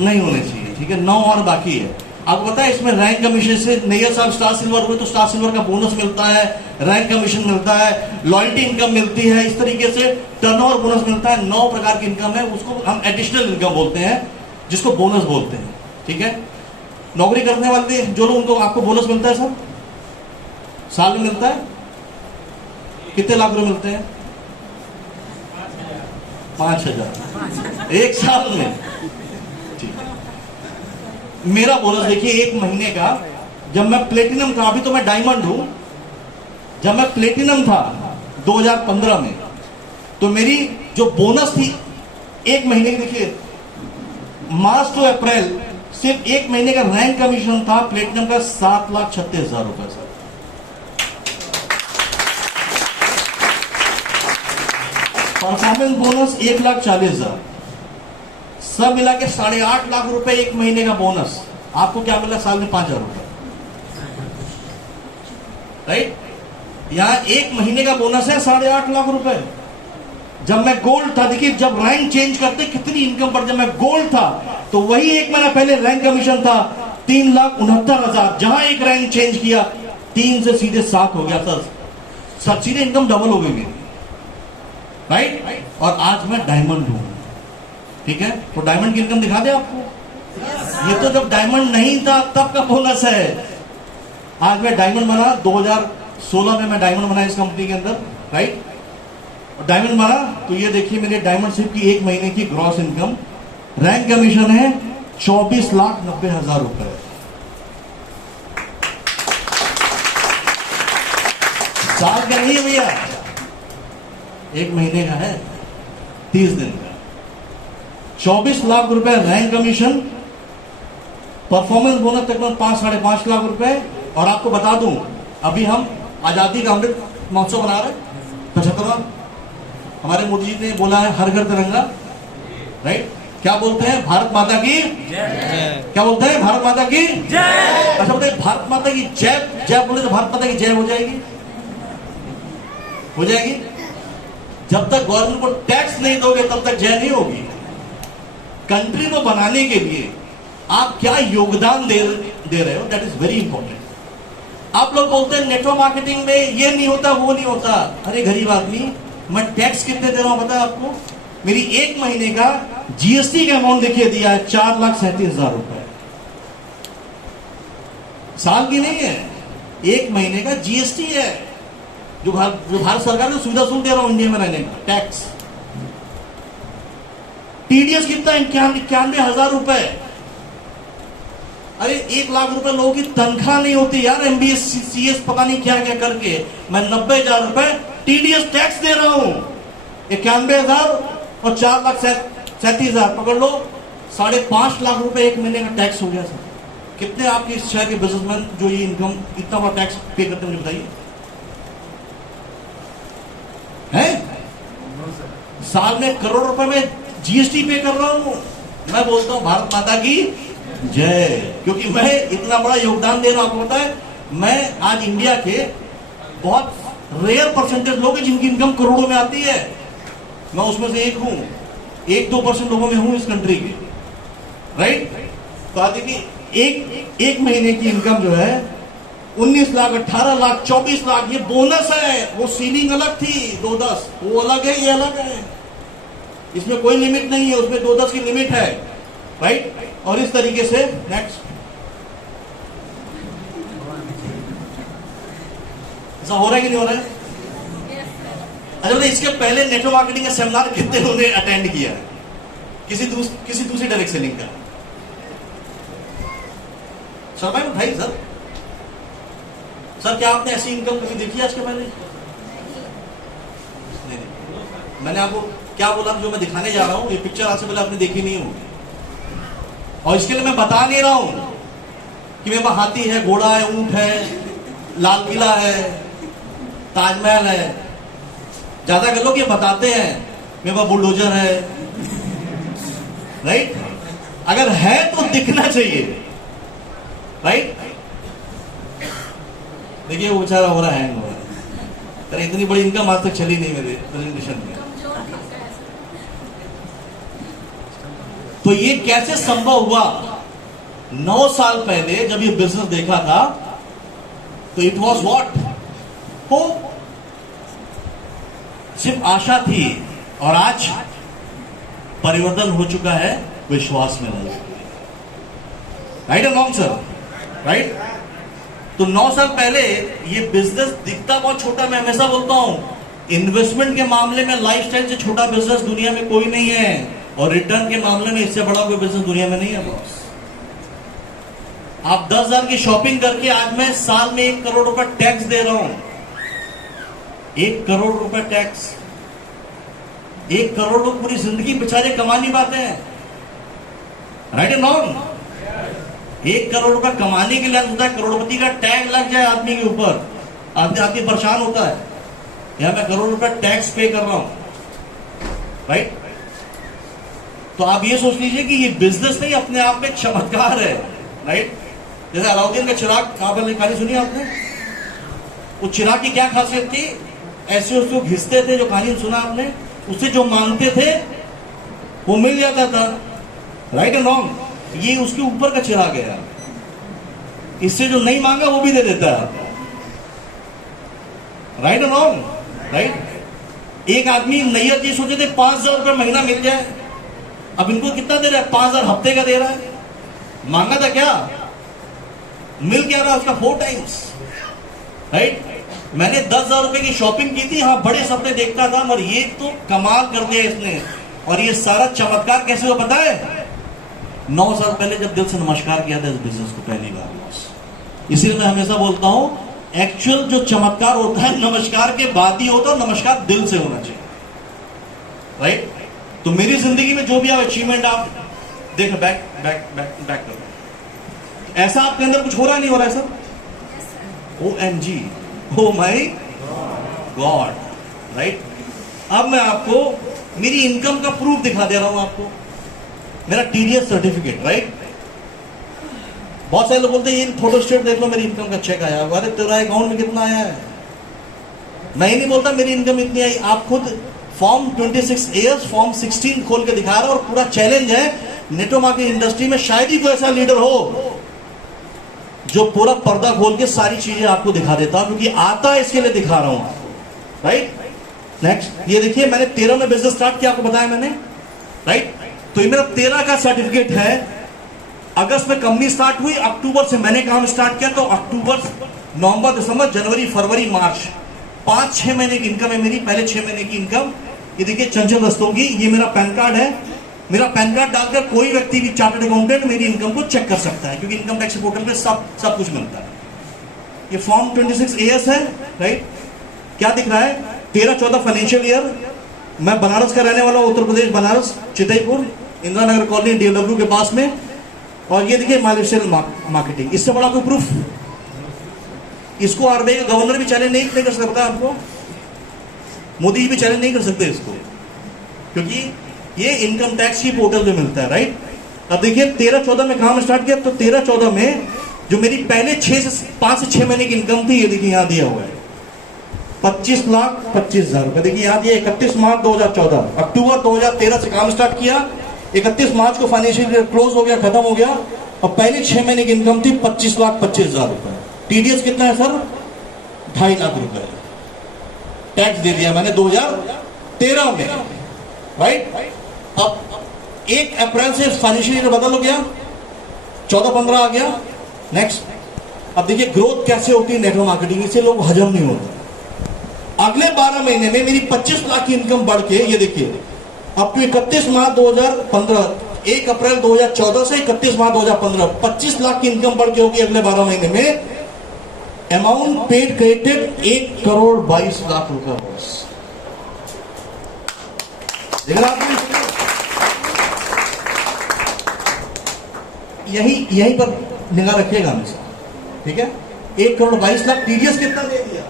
नहीं होने चाहिए, ठीक है। 9 और बाकी है। आपको पता है इसमें रैंक कमीशन से नैयर साहब स्टार सिल्वर हुए तो स्टार सिल्वर का बोनस मिलता है, रैंक कमीशन मिलता है, लॉयल्टी इनकम मिलती है, इस तरीके से टर्नओवर बोनस मिलता है। 9 प्रकार की इनकम है, उसको हम एडिशनल इनकम बोलते हैं, जिसको बोनस बोलते हैं। ठीक है, नौकरी करने वाले जो लोग, उनको आपको बोनस मिलता है सर, साल में मिलता है, कितने लाख रुपए मिलते हैं? 5,000 एक साल में। ठीक है, मेरा बोनस देखिए 1 महीने का, जब मैं प्लेटिनम था, अभी तो मैं डायमंड हूं, जब मैं प्लेटिनम था 2015 में, तो मेरी जो बोनस थी 1 महीने की, देखिए मार्च टू अप्रैल सिर्फ 1 महीने का रैंक कमीशन था प्लेटिनम का 7,36,000 रुपए सर। परफॉर्मेंस बोनस 1,40,000, सब मिला के 8.5 लाख रुपए 1 महीने का बोनस। आपको क्या मिला? साल में 5,000 रुपए, राइट? यहां 1 महीने का बोनस है 8.5 लाख रुपए। जब मैं गोल्ड था, देखिए जब रैंक चेंज करते कितनी इनकम पर, जब मैं गोल्ड था तो वही 1 महीना पहले रैंक कमीशन था 3,69,000, जहां एक रैंक चेंज किया 3 से सीधे 7 हो गया सर, सीधे इनकम डबल हो गई मेरी, राइट? और आज मैं डायमंड हूं। ठीक है, तो डायमंड की इनकम दिखा दे आपको। ये तो जब डायमंड नहीं था तब का बोनस है। आज मैं डायमंड बना, 2016 में मैं डायमंड बना इस कंपनी के अंदर, राइट? डायमंड बना तो ये देखिए मेरे डायमंड शिप की 1 महीने की ग्रॉस इनकम, रैंक कमीशन है 24,90,000 रुपए। साल का नहीं है भैया, 1 महीने का है, 30 दिन का। 24 लाख रुपए रैंक कमीशन, परफॉर्मेंस बोनस तकरीबन 5-5.5 लाख रुपए। और आपको बता दूं, अभी हम आजादी का अमृत महोत्सव बना रहे हैं, 75वां। हमारे मोदी जी ने बोला है हर घर तिरंगा, राइट? क्या बोलते हैं? भारत माता की जय। क्या बोलते हैं? भारत माता की जय। अच्छा बोलते हैं भारत माता की जय, जय बोले तो भारत माता की जय हो जाएगी, हो जाएगी। जब तक गवर्नमेंट को टैक्स नहीं दोगे तब तक जय नहीं होगी। कंट्री को बनाने के लिए आप क्या योगदान दे रहे हो, दैट इज वेरी इंपॉर्टेंट। आप लोग बोलते हैं नेटवर्क मार्केटिंग में ये नहीं होता, वो नहीं होता। अरे गरीब आदमी, मैं टैक्स कितने दे रहा हूं पता है आपको? मेरी 1 महीने का जीएसटी का अमाउंट देखिए दिया है 4,37,000 रुपए। साल की नहीं है, 1 महीने का जीएसटी है, जो भारत सरकार को सुविधा शुल्क दे रहा हूं इंडिया में रहने का, टैक्स। टीडीएस कितना? 91,000 रुपए। अरे 1 लाख रुपए लोगों की तनख्वाह नहीं होती यार, एमबीएस सीएस पता नहीं क्या क्या करके मैं 90,000 रुपए टीडीएस टैक्स दे रहा हूं। 91,000 और 4,37,000 पकड़ लो, 5.5 लाख रुपए 1 महीने का टैक्स हो गया सर। कितने आपके इस शहर के बिजनेसमैन जो ये इनकम इतना बड़ा टैक्स पे करते हैं, मुझे बताइए। है साल में करोड़ रुपए में जीएसटी पे कर रहा हूं। मैं बोलता हूं भारत माता की जय, क्योंकि मैं इतना बड़ा योगदान दे रहा हूं। आपको पता है, मैं आज इंडिया के बहुत रेयर परसेंटेज लोग हैं जिनकी इनकम करोड़ों में आती है, मैं उसमें से एक हूं। 1-2% लोगों में हूं इस कंट्री के, राइट? तो आती कि एक महीने की इनकम जो है 19 लाख, 18 लाख, 24 लाख, ये बोनस है। वो सीलिंग अलग थी 2-10, वो अलग है, ये अलग है। इसमें कोई लिमिट नहीं है, उसमें 2-10 की लिमिट है, राइट? और इस तरीके से नेक्स्ट ऐसा हो रहा है कि नहीं हो रहा है? अच्छा, इसके पहले नेटवर्क मार्केटिंग का सेमिनार कितने लोगों ने अटेंड किया है किसी दूसरी डायरेक्ट सेलिंग का? समय उठाइए सर, क्या आपने ऐसी इनकम कभी देखी आज के पहले? नहीं। मैंने आपको क्या बोला, जो मैं दिखाने जा रहा हूं ये पिक्चर आज से पहले आपने देखी नहीं होगी। और इसके लिए मैं बता नहीं रहा हूं कि मेरे पास हाथी है, घोड़ा है, ऊंट है, लाल किला है, ताजमहल है। ज्यादा के लोग ये बताते हैं मेरे पास बुलडोजर है, राइट? अगर है तो दिखना चाहिए, राइट? देखिए वो बेचारा हो रहा है, हैंग हो रहा है। अरे इतनी बड़ी इनकम आज तक चली नहीं मेरे प्रेजेंटेशन में। तो ये कैसे संभव हुआ? 9 साल पहले जब ये बिजनेस देखा था तो इट वॉज वॉट होप, सिर्फ आशा थी, और आज परिवर्तन हो चुका है विश्वास में बदल चुका है। Right and wrong sir? Right. तो 9 साल पहले ये बिजनेस दिखता बहुत छोटा, मैं हमेशा बोलता हूं इन्वेस्टमेंट के मामले में लाइफस्टाइल से छोटा बिजनेस दुनिया में कोई नहीं है, और रिटर्न के मामले में इससे बड़ा कोई बिजनेस दुनिया में नहीं है बॉस। आप 10,000 की शॉपिंग करके आज मैं साल में 1 करोड़ रुपए टैक्स दे रहा हूं। 1 करोड़ रुपए टैक्स। 1 करोड़ लोग पूरी जिंदगी बेचारे कमा नहीं पाते हैं। Right and wrong? 1 करोड़ रुपए कमाने के लिए होता है, करोड़पति का टैग लग जाए आदमी के ऊपर, आदमी परेशान होता है, या मैं करोड़ रुपए टैक्स पे कर रहा हूं। राइट। तो आप ये सोच लीजिए कि ये बिजनेस नहीं, अपने आप में एक चमत्कार है। राइट। जैसे अलाउद्दीन का चिराग कहानी सुनी आपने? वो चिराग की क्या खासियत थी? ऐसे उसको घिसते थे, जो कहानी सुना आपने, उससे जो मांगते थे वो मिल जाता था। Right and wrong? ये उसके ऊपर का चिराग है यार। इससे जो नहीं मांगा वो भी दे देता है। Right and wrong? राइट। एक आदमी नैयर जी सोचे थे 5,000 रुपये महीना मिल जाए, अब इनको कितना दे रहा है? 5,000 हफ्ते का दे रहा है। मांगा था क्या? मिल क्या रहा उसका 4 टाइम्स। राइट। मैंने 10,000 रुपए की शॉपिंग की थी, हाँ बड़े सपने देखता था, मगर ये तो कमाल कर दिया इसने। और ये सारा चमत्कार कैसे हुआ पता है? 9 साल पहले जब दिल से नमस्कार किया था इस बिजनेस को पहली बार। इसीलिए मैं हमेशा बोलता हूं एक्चुअल जो चमत्कार होता है नमस्कार के बाद ही होता है, नमस्कार दिल से होना चाहिए। राइट। तो मेरी जिंदगी में जो भी आप अचीवमेंट आप देख, बैक बैक बैक बैक करो, ऐसा आपके अंदर कुछ हो रहा नहीं हो रहा है सर? OMG, ओ माई गॉड। राइट। अब मैं आपको मेरी इनकम का प्रूफ दिखा दे रहा हूं आपको, मेरा TDS सर्टिफिकेट। राइट। बहुत सारे लोग बोलते हैं ये फोटो स्टेट देख लो, मेरी इनकम का चेक आया। अरे तेरा अकाउंट में कितना आया है? मैं ही नहीं बोलता मेरी इनकम इतनी आई, आप खुद फॉर्म 26A फॉर्म 16 खोल के दिखा रहे हो, और पूरा चैलेंज है नेटवर्क मार्केटिंग इंडस्ट्री में शायद ही कोई ऐसा लीडर हो जो पूरा पर्दा खोल के सारी चीजें आपको दिखा देता, क्योंकि आता है इसके लिए दिखा रहा हूं आपको। राइट। नेक्स्ट ये देखिए, मैंने 13 में बिजनेस स्टार्ट किया, आपको बताया मैंने। राइट। तो ये मेरा 13 का सर्टिफिकेट है। अगस्त में कंपनी स्टार्ट हुई, अक्टूबर से मैंने काम स्टार्ट किया, तो अक्टूबर, नवंबर, दिसंबर, जनवरी, फरवरी, मार्च, 5-6 महीने की इनकम है मेरी। पहले 6 महीने की इनकम ये देखिए चंचल रस्तोगी, ये मेरा पैन कार्ड है। मेरा पैन कार्ड डालकर कोई व्यक्ति भी, चार्टर्ड अकाउंटेंट, मेरी इनकम को चेक कर सकता है, क्योंकि इनकम टैक्स पोर्टल पे सब कुछ मिलता है। ये फॉर्म 26AS है। राइट। क्या दिख रहा है? 13-14 फाइनेंशियल ईयर। मैं बनारस का रहने वाला हूं, उत्तर प्रदेश, बनारस, चितईपुर, इंदिरा नगर कॉलोनी, DLW के पास में। और ये देखिए माइलस्टोन मार्केटिंग। इससे बड़ा कोई प्रूफ? इसको RBI का गवर्नर भी चैलेंज नहीं कर सकता, आपको मोदी जी भी चैलेंज नहीं कर सकते इसको, क्योंकि ये इनकम टैक्स की पोर्टल पे मिलता है। राइट। अब देखिए 13-14 में काम स्टार्ट किया, तो 13-14 में जो मेरी पहले 5 से 6 महीने की इनकम थी, ये देखिए यहां दिया हुआ है 25,25,000 रुपए। देखिए यहां दिया 31 मार्च 2014। अक्टूबर 2013 से काम स्टार्ट किया, 31 मार्च को फाइनेंशियल ईयर क्लोज हो गया, खत्म हो गया, और पहले 6 महीने की इनकम थी 25,25,000 रुपए। TDS कितना है सर? 2.5 लाख रुपए। टैक्स दे दिया मैंने 2013 में। राइट। अब 1 अप्रैल से फाइनेंशियल ईयर बदल हो गया, 14-15 आ गया। नेक्स्ट। अब देखिए ग्रोथ कैसे होती है नेटवर्क मार्केटिंग, इसे लोग हजम नहीं होता। अगले 12 महीने में मेरी 25 लाख की इनकम बढ़ के, ये देखिए अब तो 31 मार्च 2015, 1 अप्रैल 2014 से 31 मार्च 2015, 25 लाख की इनकम बढ़ के होगी अगले 12 महीने में। Amount paid credited 1 crore 22 lakh रुपए। बॉस देख रहा आपने? यहीं पर निगाह रखिएगा हमेशा। ठीक है। 1 करोड़ 22 लाख। TDS कितना दे दिया?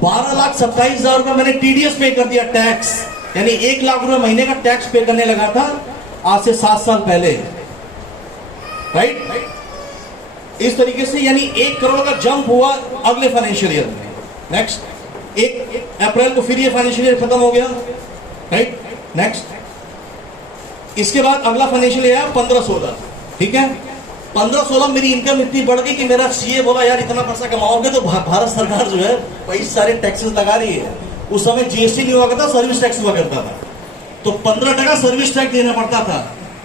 12,27,000 रुपए मैंने TDS पे कर दिया, टैक्स। यानी 1 लाख रुपए महीने का टैक्स पे करने लगा था आज से 7 साल पहले। राइट। इस तरीके से यानी 1 करोड़ का जंप हुआ अगले फाइनेंशियल ईयर में। नेक्स्ट 1 अप्रैल को फिर ये फाइनेंशियल ईयर खत्म हो गया। राइट। नेक्स्ट इसके बाद अगला फाइनेंशियल ईयर 15-16, ठीक है, 15-16 मेरी इनकम इतनी बढ़ गई कि मेरा सीए बोला यार इतना पैसा कमाओगे तो भारत सरकार जो है वही सारे टैक्सेस लगा रही है। उस समय जीएसटी नहीं हुआ करता, सर्विस टैक्स हुआ करता था, तो 15% सर्विस टैक्स देना पड़ता था।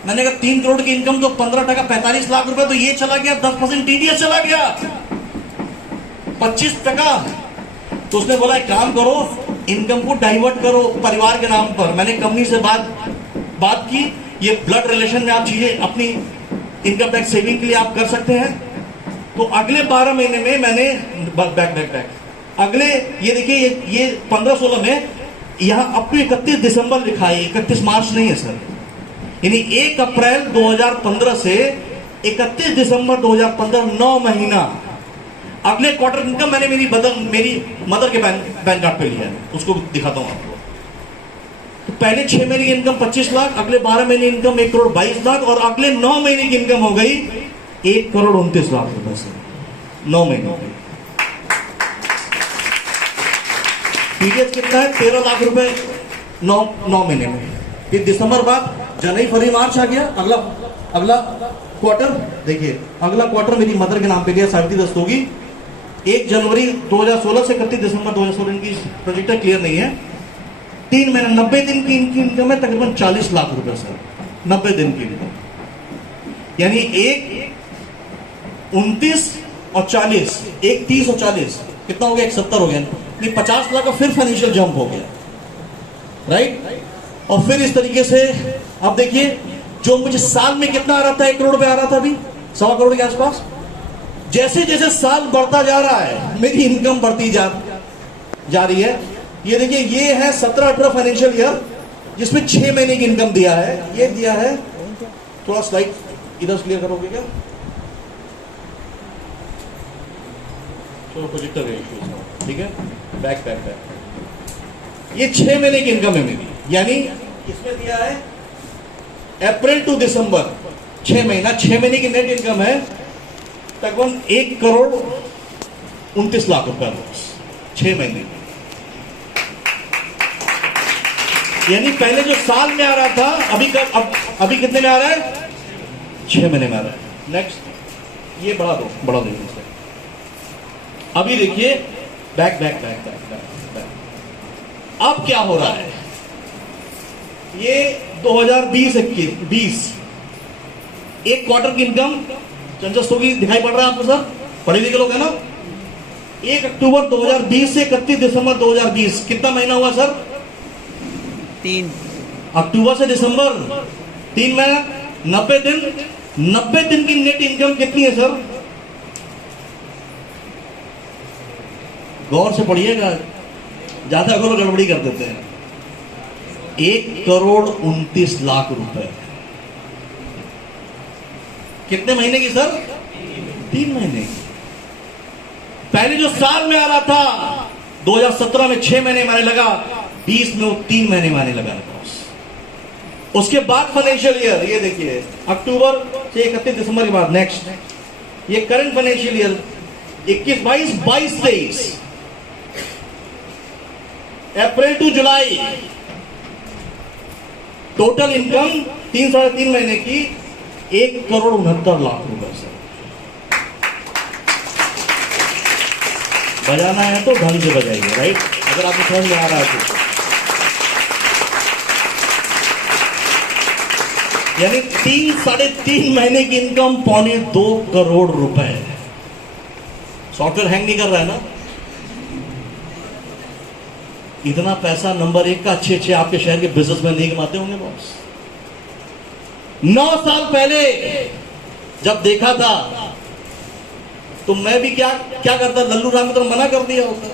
मैंने कहा 3 करोड़ की इनकम तो 15% 45 लाख रुपए तो ये चला गया, 10% टीडीएस चला गया, 25%। तो उसने बोला एक काम करो, इनकम को डाइवर्ट करो परिवार के नाम पर। मैंने कंपनी से बात की, ये ब्लड रिलेशन में आप चीजें अपनी इनकम टैक्स सेविंग के लिए आप कर सकते हैं। तो अगले 12 महीने में मैंने बैक अगले ये देखिए ये 15-16 में यहां अप टू 31 दिसंबर लिखा है, 31 मार्च नहीं है सर, यानी 1 अप्रैल 2015 से 31 दिसंबर 2015 9 महीना। अगले क्वार्टर इनकम मैंने मेरी मदर के बैंक कार्ड पे लिया है, उसको दिखाता हूं आपको। तो पहले 6 महीने की इनकम 25 लाख, अगले 12 महीने इनकम 1 करोड़ 22 लाख, और अगले 9 महीने की इनकम हो गई 1 करोड़ 29 लाख रुपए से 9 महीने में। टीडीएस कितना है? 13 लाख रुपए 9 महीने में। फिर दिसंबर बाद जनवरी फरवरी मार्च आ गया, अगला क्वार्टर देखिए, अगला क्वार्टर मेरी मदर के नाम पे लिया, 10.5 होगी। 1 जनवरी 2016 से 31 दिसंबर 2016, इनकी प्रोजेक्टर क्लियर नहीं है। 3 महीने 90 दिन की इनकी इनकम है तकरीबन 40 लाख रुपए सर, 90 दिन की इनकम, यानी 29 और 40, 30 और 40 कितना हो गया? 70 हो गया, 50 लाख का फिर फाइनेंशियल जंप हो गया, राइट। और फिर इस तरीके से आप देखिए, जो मुझे साल में कितना आ रहा था, 1 करोड़ रुपए आ रहा था, अभी 1.25 करोड़ के आसपास। जैसे जैसे साल बढ़ता जा रहा है मेरी इनकम बढ़ती जा रही है। ये देखिए, ये है 17-18 फाइनेंशियल ईयर, जिसमें 6 महीने की इनकम दिया है, ये दिया है। थोड़ा स्लाइड इधर क्लियर करोगे क्या? प्रोजेक्टर ठीक है, बैक ये 6 महीने की इनकम है मेरी, यानी इसमें दिया है अप्रैल टू दिसंबर 6 महीना, 6 महीने की नेट इनकम है तकरीबन 1 करोड़ 29 लाख रुपए रोज 6 महीने की। यानी पहले जो साल में आ रहा था, अभी कितने में आ रहा है? 6 महीने में आ रहा है। नेक्स्ट ये बढ़ा दो इसे। अभी देखिए बैक अब क्या हो रहा है? ये 2020 एक क्वार्टर की इनकम चंचस होगी, दिखाई पड़ रहा है आपको सर? पढ़े लिखे लोग है ना? 1 अक्टूबर 2020 से 31 दिसंबर 2020 कितना महीना हुआ सर? 3 अक्टूबर से दिसंबर 3 महीना, 90 दिन। 90 दिन की नेट इनकम कितनी है सर? गौर से पढ़िएगा, ज्यादा करो गड़बड़ी कर देते हैं। 1 करोड़ 29 लाख रुपए कितने महीने की सर? 3 महीने की। पहले जो साल में आ रहा था 2017 में 6 महीने माने लगा, 20 में वो 3 महीने माने लगा। उसके बाद फाइनेंशियल ईयर ये देखिए, अक्टूबर से 31 दिसंबर के बाद नेक्स्ट ये current financial year 21-22, 22-23, April to July total income 3-3.5 महीने की 1 करोड़ 69 लाख रुपए से। बजाना है तो ढंग से बजाइए, राइट? अगर आपको समझ में आ रहा है तो। यानी 3-3.5 महीने की इनकम 2.25 करोड़ रुपए। सॉफ्टवेयर हैंग नहीं कर रहा है ना? इतना पैसा नंबर 1 का अच्छे आपके शहर के बिजनेसमैन नहीं कमाते होंगे बॉस। 9 साल पहले जब देखा था तो मैं भी क्या करता, लल्लू राम की तरफ मना कर दिया होता,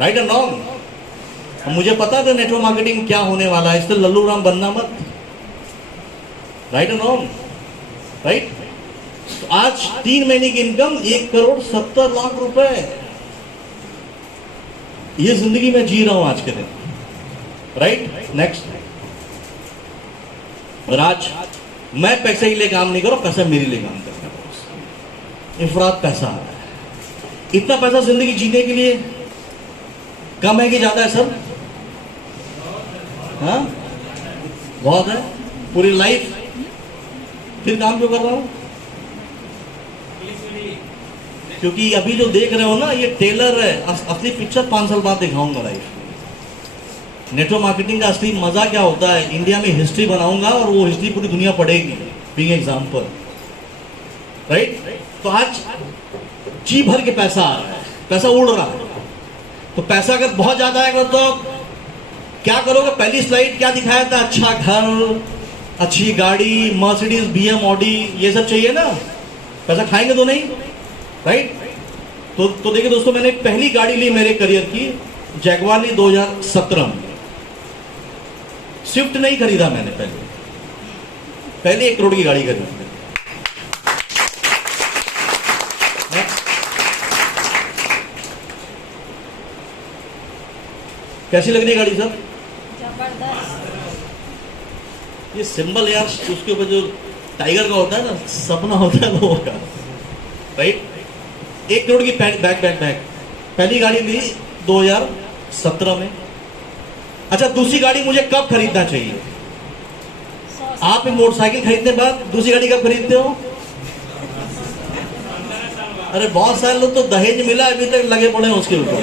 राइट एंड रॉन्ग। मुझे पता था नेटवर्क मार्केटिंग क्या होने वाला है, इसलिए लल्लू राम बनना मत, राइट एंड रॉन्ग, राइट। तो आज 3 महीने की इनकम 1 करोड़ 70 लाख रुपए। ये जिंदगी में जी रहा हूं आज के दिन, राइट। नेक्स्ट, और आज मैं पैसे के लिए काम नहीं कर रहा, पैसा मेरे लिए काम करता है। इफरात पैसा आ रहा है। इतना पैसा जिंदगी जीने के लिए कम है कि ज्यादा है सर? हाँ, बहुत है। पूरी लाइफ फिर काम क्यों कर रहा हूँ? क्योंकि अभी जो देख रहे हो ना, ये टेलर है। असली पिक्चर 5 साल बाद दिखाऊंगा लाइफ। नेटवर्क मार्केटिंग का असली मजा क्या होता है, इंडिया में हिस्ट्री बनाऊंगा और वो हिस्ट्री पूरी दुनिया पढ़ेगी, बीइंग एग्जांपल, राइट। तो आज जी भर के पैसा आ रहा है, पैसा उड़ रहा है। तो पैसा अगर बहुत ज्यादा आएगा तो क्या करोगे? पहली स्लाइड क्या दिखाया था? अच्छा घर, अच्छी गाड़ी, मर्सिडीज, बीएम, ऑडी, ये सब चाहिए ना। पैसा खाएंगे तो नहीं, राइट। तो देखिए दोस्तों, मैंने पहली गाड़ी ली मेरे करियर की, जैगवार ली 2017 में। स्विफ्ट नहीं खरीदा मैंने, पहले 1 करोड़ की गाड़ी खरीदी। कैसी लग रही है गाड़ी सर? जबरदस्त। ये सिंबल यार, उसके ऊपर जो टाइगर का होता है ना, सपना होता है लोगों का, राइट। 1 करोड़ की बैक पहली गाड़ी ली 2017 में। अच्छा, दूसरी गाड़ी मुझे कब खरीदना चाहिए? आप एक मोटरसाइकिल खरीदने के बाद दूसरी गाड़ी कब खरीदते हो? अरे बहुत सारे लोग तो दहेज मिला अभी तक लगे पड़े हैं उसके ऊपर,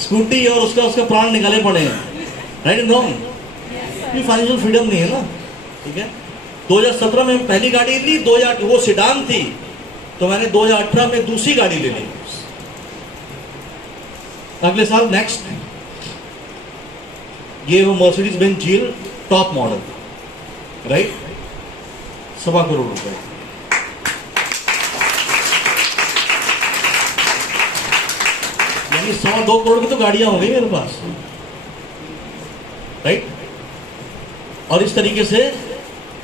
स्कूटी और उसका प्राण निकाले पड़े हैं, राइट एंड रॉन्ग। ये फाइनेंशियल फ्रीडम नहीं है ना, ठीक है। 2017 में पहली गाड़ी ली, 2008 वो सिडान थी, तो मैंने 2018 में दूसरी गाड़ी ले ली। अगले साल नेक्स्ट ये वो मर्सिडीज बेंज जील टॉप मॉडल, राइट, 1.25 करोड़ रुपए। यानी 1.25 करोड़ की तो गाड़ियां हो गई मेरे पास, राइट। और इस तरीके से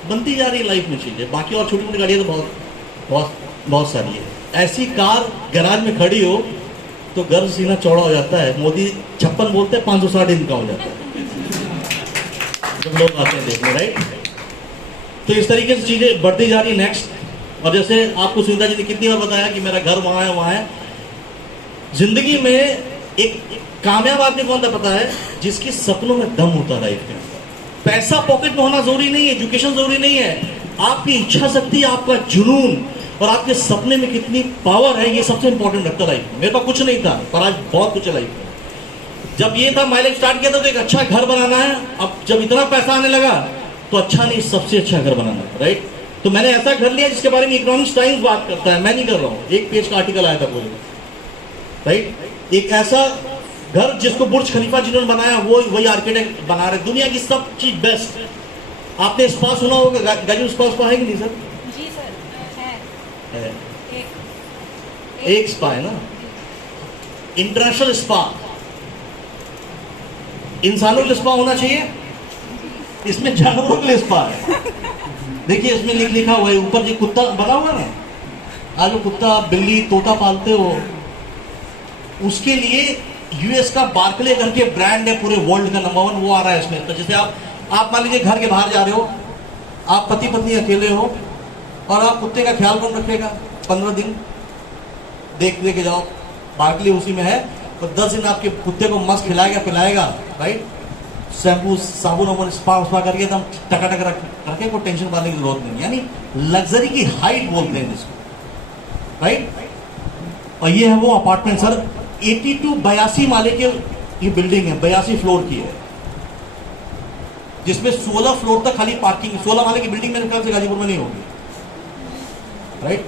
बनती जा रही है लाइफ में चीजें। बाकी और छोटी मोटी गाड़ियां तो बहुत सारी है। ऐसी कार गैराज में खड़ी हो तो गर्व सीना चौड़ा हो जाता है। मोदी 56 बोलते हैं, 560 इनका हो जाता है जब लोग आते हैं देखने, राइट। तो इस तरीके से चीजें बढ़ती जा रही है। नेक्स्ट, और जैसे आपको सुनीता जी ने कितनी बार बताया कि मेरा घर वहां है वहां है। जिंदगी में एक कामयाब आदमी कौन था पता है? जिसके सपनों में दम होता है लाइफ के अंदर। पैसा पॉकेट में होना जरूरी नहीं है, एजुकेशन जरूरी नहीं है, आपकी इच्छा शक्ति, आपका जुनून और आपके सपने में कितनी पावर है, ये सबसे इंपॉर्टेंट रखता है लाइफ में। मेरे पास कुछ नहीं था, पर आज बहुत कुछ है लाइफ में। जब ये था, माइलेज स्टार्ट किया था तो एक अच्छा घर बनाना है। अब जब इतना पैसा आने लगा तो अच्छा नहीं, सबसे अच्छा घर बनाना है, राइट। तो मैंने ऐसा घर लिया जिसके बारे में इकोनॉमिक्स टाइम्स बात करता है, मैं नहीं कर रहा हूँ। 1 पेज का आर्टिकल आया था पूरे, राइट। एक ऐसा घर जिसको बुर्ज खलीफा जिन्होंने बनाया वही आर्किटेक्ट बना रहे। दुनिया की सब चीज बेस्ट। आपने स्पा सुना होगा, गाजी स्पा है कि नहीं सर? जी सर, है। एक स्पा है ना, इंटरनेशनल स्पा। इंसानों के लिए स्पा होना चाहिए, इसमें जानवरों के लिए स्पा है। देखिए इसमें लिखा हुआ है ऊपर, जो कुत्ता बना हुआ ना, आज जो कुत्ता, बिल्ली, तोता पालते हो, उसके लिए यूएस का बार्कले करके ब्रांड है, पूरे वर्ल्ड का नंबर 1 वो आ रहा है इसमें। तो जैसे आप मान लीजिए घर के बाहर जा रहे हो, आप पति पत्नी अकेले हो और आप कुत्ते का ख्याल कौन रखेगा? 15 दिन देख के जाओ, बार्कले उसी में है। तो 10 दिन आपके कुत्ते को मस्त खिलाएगा पिलाएगा, राइट। शैम्पू, साबुन वाबुन, स्पा करके एकदम टकाटक रखे, कोई टेंशन पाने की जरूरत नहीं। यानी लग्जरी की हाइट बोलते हैं जिसको, राइट। और ये है वो अपार्टमेंट सर, 82 माले के ये बिल्डिंग है, 82 फ्लोर की है, जिसमें 16 फ्लोर तक खाली पार्किंग। 16 माले की बिल्डिंग मेरे ख्याल से गाजीपुर में नहीं होगी, राइट।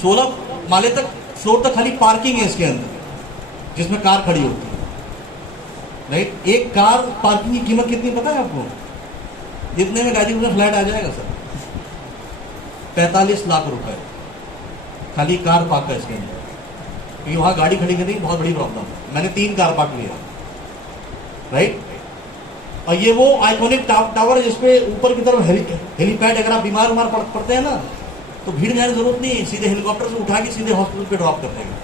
16 माले तक फ्लोर तक खाली पार्किंग है इसके अंदर, जिसमें कार खड़ी होती है, राइट। एक कार पार्किंग की कीमत कितनी पता है आपको? इतने में गाजीपुर में फ्लैट आ जाएगा सर, 45 लाख रुपए खाली कार पार्क है इसके अंदर। क्योंकि वहां गाड़ी खड़ी करनी बहुत बड़ी प्रॉब्लम है। मैंने 3 कार पार्क लिया, राइट। और ये वो आइकॉनिक टावर है जिसपे ऊपर की तरफ हेलीपैड, अगर आप बीमार पड़ते हैं ना तो भीड़ में जाने की जरूरत नहीं है, सीधे हेलीकॉप्टर से उठा के सीधे हॉस्पिटल पे ड्रॉप कर देगा।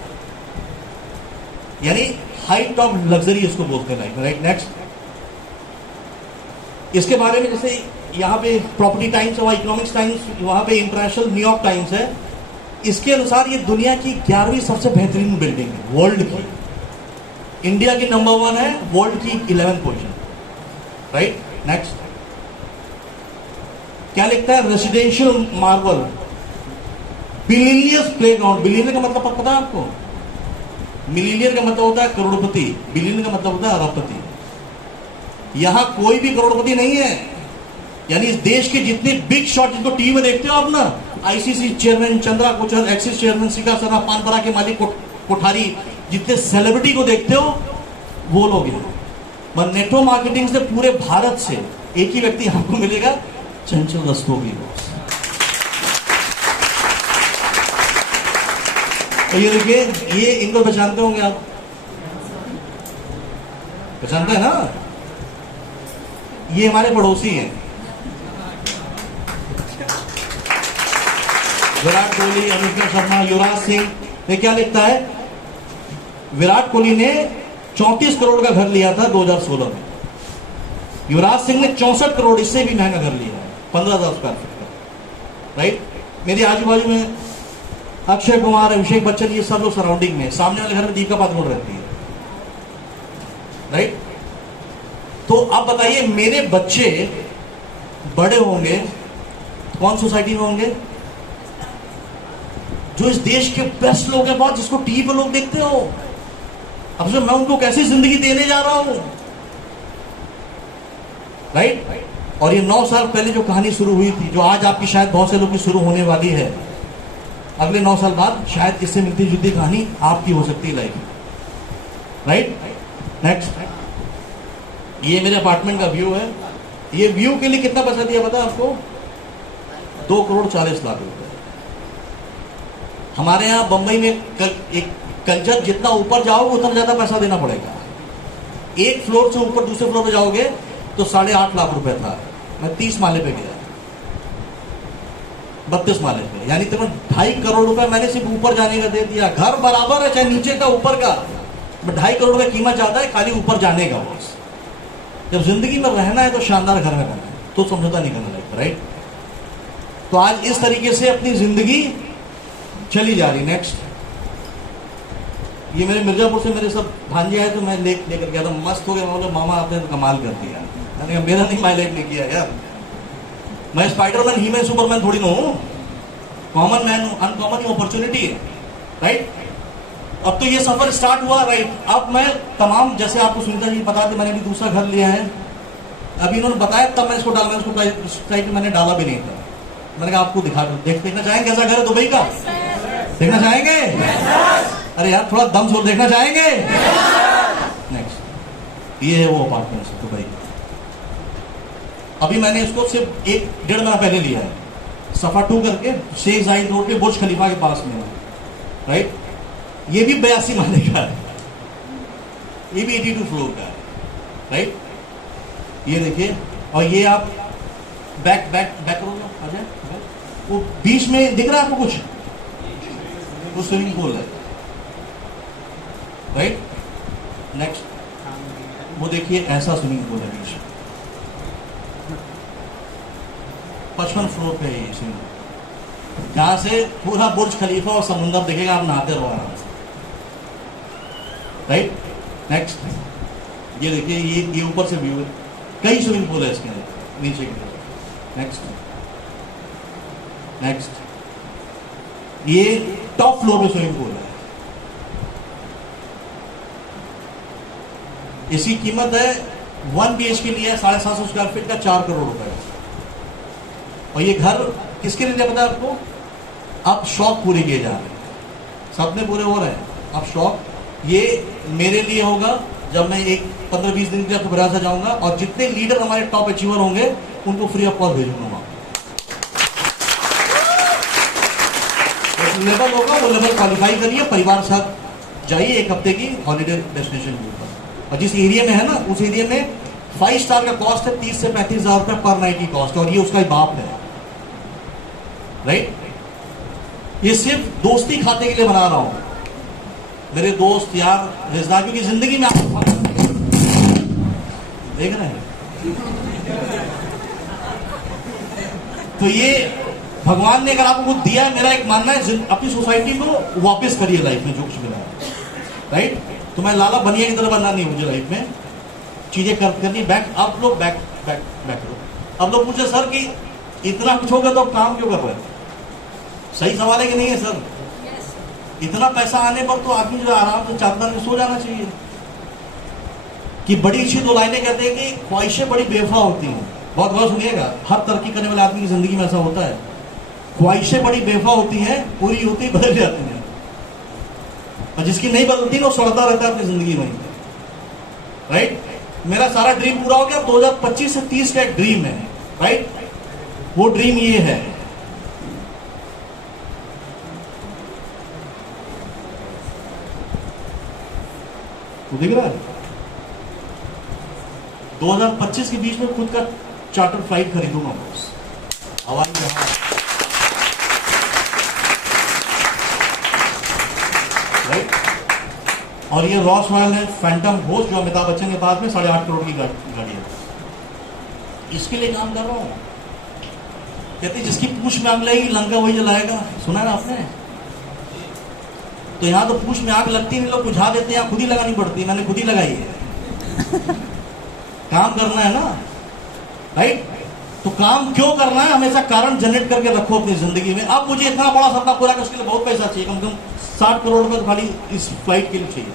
यानी हाइट ऑफ लग्जरी इसको बोलते हैं लाइफ में, राइट। नेक्स्ट, इसके बारे में जैसे यहाँ पे प्रॉपर्टी टाइम्स है, वहाँ इकोनॉमिक्स टाइम्स, वहाँ पे इंटरनेशनल न्यूयॉर्क टाइम्स है। इसके अनुसार ये दुनिया की 11वीं सबसे बेहतरीन बिल्डिंग है वर्ल्ड की। इंडिया की नंबर 1 है, वर्ल्ड की 11th पोजीशन, राइट। नेक्स्ट, क्या लिखता है? Residential marble, billionaires playground. Billionaire का मतलब पता है आपको? मिलियनियर का मतलब होता है करोड़पति, बिलियनियर का मतलब होता है अरबपति। यहां कोई भी करोड़पति नहीं है। यानी इस देश के जितने बिग शॉट जिनको टीवी में देखते हो आप ना, ICICI chairman Chanda Kochhar, Axis chairman Shikha सरा, पानपरा के मालिक कोठारी, जितने सेलिब्रिटी को देखते हो वो लोग हैं। पर नेटवर्क मार्केटिंग से पूरे भारत से एक ही व्यक्ति आपको मिलेगा, चंचल रस्तोगी बॉस। तो ये देखिए, ये इनको पहचानते होंगे आप, पहचानते हैं ना? ये हमारे पड़ोसी हैं, विराट कोहली, अनुष्का शर्मा, युवराज सिंह। ये क्या लिखता है? विराट कोहली ने 34 करोड़ का घर लिया था 2016 में। युवराज सिंह ने 64 करोड़, इससे भी महंगा घर लिया है, 15,000 स्क्वायर फीट का। राइट? मेरे आजू बाजू में अक्षय कुमार, अभिषेक बच्चन, ये सब लोग सराउंडिंग में। सामने वाले घर में दीपिका पादुकोण रहती है। राइट? तो अब बताइए, मेरे बच्चे बड़े होंगे कौन सोसाइटी में होंगे? जो इस देश के बेस्ट लोग हैं बहुत, जिसको टीवी पर लोग देखते हो। अब जो मैं उनको कैसी जिंदगी देने जा रहा हूं। राइट? और ये 9 साल पहले जो कहानी शुरू हुई थी, जो आज आपकी शायद बहुत से लोग की शुरू होने वाली है, अगले 9 साल बाद शायद इससे मिलती जुलती कहानी आपकी हो सकती है लाइफ में। राइट? नेक्स्ट, ये मेरे अपार्टमेंट का व्यू है। ये व्यू के लिए कितना पैसा दिया पता है आपको? 2 करोड़ 40 लाख रुपए। हमारे यहां बंबई में एक कल्चर, जितना ऊपर जाओगे उतना ज्यादा पैसा देना पड़ेगा। एक फ्लोर से ऊपर दूसरे फ्लोर पे जाओगे तो 8.5 लाख रुपए था। मैं 30 माले पे गया, 32 माले पे, यानी तकरीबन 2.5 करोड़ रुपए मैंने सिर्फ ऊपर जाने का दे दिया। घर बराबर है, चाहे नीचे का ऊपर का, 2.5 करोड़ रुपए कीमत ज्यादा है खाली ऊपर जाने का। बस जब जिंदगी में रहना है तो शानदार घर में रहना है, तो समझौता नहीं करना है। राइट? तो आज इस तरीके से अपनी जिंदगी चली जा रही। नेक्स्ट, ये मेरे मिर्जापुर से मेरे सब भांजे आए तो मैं लेकर गया था, मस्त हो गया। मैं बोला मामा आपने तो कमाल कर दिया। मैंने कहा मेरा नहीं, माइलेज नहीं किया यार, मैं स्पाइडरमैन, ही मैन, सुपरमैन थोड़ी ना हूं, कॉमन मैन हूं, अनकॉमन अपॉर्चुनिटी है। राइट? अब तो ये सफर स्टार्ट हुआ। राइट? अब मैं तमाम, जैसे आपको सुनीता जी बता दी, मैंने भी दूसरा घर लिया है। अभी इन्होंने बताया तब मैं इसको डालना, इसको साइट में मैंने डाला भी नहीं था। मैंने कहा आपको दिखा दो, देखना चाहेंगे कैसा घर है दुबई का? देखना चाहेंगे? अरे यार थोड़ा दम जोर, देखना चाहेंगे? नेक्स्ट, ये है वो अपार्टमेंट दुबई का। अभी मैंने इसको सिर्फ 1-1.5 महीना पहले लिया है, सफा 2 करके, शेख जायद रोड के बुर्ज खलीफा के पास में। राइट? ये भी 82 माले का है, ये भी 82 फ्लोर का है। राइट? ये देखिए, और ये आप बैक करो ना, आ जाए। वो बीच में दिख रहा है आपको कुछ? वो स्विमिंग पूल है। राइट? नेक्स्ट, वो देखिए ऐसा स्विमिंग पूल है बीच में, 55 फ्लोर पे है ये स्विमिंग पूल, जहां से पूरा बुर्ज खलीफा और समुंदर दिखेगा, आप नहाते रहो आराम से। राइट? नेक्स्ट, ये देखिए, ये ऊपर से व्यू है, कई स्विमिंग पूल है इसके अंदर नीचे की तरफ। नेक्स्ट, ये टॉप फ्लोर में स्विमिंग पूल है। इसकी कीमत है 1 BHK के लिए 750 स्क्वायर फीट का 4 करोड़ रुपए। और ये घर किसके लिए पता है आपको? अब शौक पूरे किए जा रहे हैं, सपने पूरे हो रहे हैं। अब शौक ये मेरे लिए होगा, जब मैं एक 15-20 दिन के लिए गुजरात से जाऊंगा, और जितने लीडर हमारे टॉप अचीवर होंगे उनको फ्री ऑफ कॉस्ट भेजूंगा वहां। लेवल होगा, वो लेवल क्वालिफाई करिए, परिवार के साथ जाइए 1 हफ्ते की हॉलीडे डेस्टिनेशन के ऊपर। और जिस एरिया में है ना, उस एरिया में 5 स्टार का कॉस्ट है 30 से 35 हजार रुपए पर नाइट की कॉस्ट, और ये उसका ही बाप है। राइट? ये सिर्फ दोस्ती खाते के लिए बना रहा हूं, मेरे दोस्त यार रिश्तेदार, क्योंकि जिंदगी में आप देख रहे हैं। तो ये भगवान ने अगर आपको कुछ दिया है, मेरा एक मानना है अपनी सोसाइटी को वापस करिए लाइफ में जो कुछ मिला है। राइट? तो मैं लाला बनिया की तरह बनना नहीं मुझे लाइफ में, चीजें करनी बैक। आप लोग बैक करो। अब लोग पूछे सर कि इतना कुछ होगा तो आप काम क्यों कर रहे हैं? सही सवाल है कि नहीं है सर? यस इतना पैसा आने पर तो आदमी जो आराम से चादर में सो जाना चाहिए। कि बड़ी अच्छी दो लाइनें कहते हैं कि ख्वाहिशें बड़ी बेवफा होती हैं। बहुत बहुत सुनिएगा, हर तरक्की करने वाले आदमी की जिंदगी में ऐसा होता है। ख्वाहिशें बड़ी बेवफा होती हैं, पूरी होती बदल जाती हैं, और जिसकी नहीं बदलती वो सड़ता रहता है अपनी जिंदगी में। राइट? मेरा सारा ड्रीम पूरा हो गया। 2025 से 30 का एक ड्रीम है। राइट? वो ड्रीम ये है, तो दिख रहा है 2025 के बीच में खुद का चार्टर फ्लाइट खरीदूंगा बॉस, हवाई जहाज। राइट? और ये रॉस रॉयल है फैंटम होस्ट जो अमिताभ बच्चन के पास में 8.5 करोड़ की गाड़ी है। इसके लिए काम कर रहा हूं। कहते जिसकी पूछ में आग लगेगी लंका वही जलाएगा, सुना ना आपने? तो यहां तो पूछ में आग लगती नहीं, लोग बुझा देते हैं, खुद ही लगानी पड़ती है। मैंने खुद ही लगाई है। काम करना है ना? राइट? तो काम क्यों करना है? हमेशा कारण जनरेट करके रखो अपनी जिंदगी में। अब मुझे इतना बड़ा सपना पूरा करने के लिए बहुत पैसा चाहिए, कम से कम 60 करोड़ रुपए खाली इस फ्लाइट के लिए चाहिए,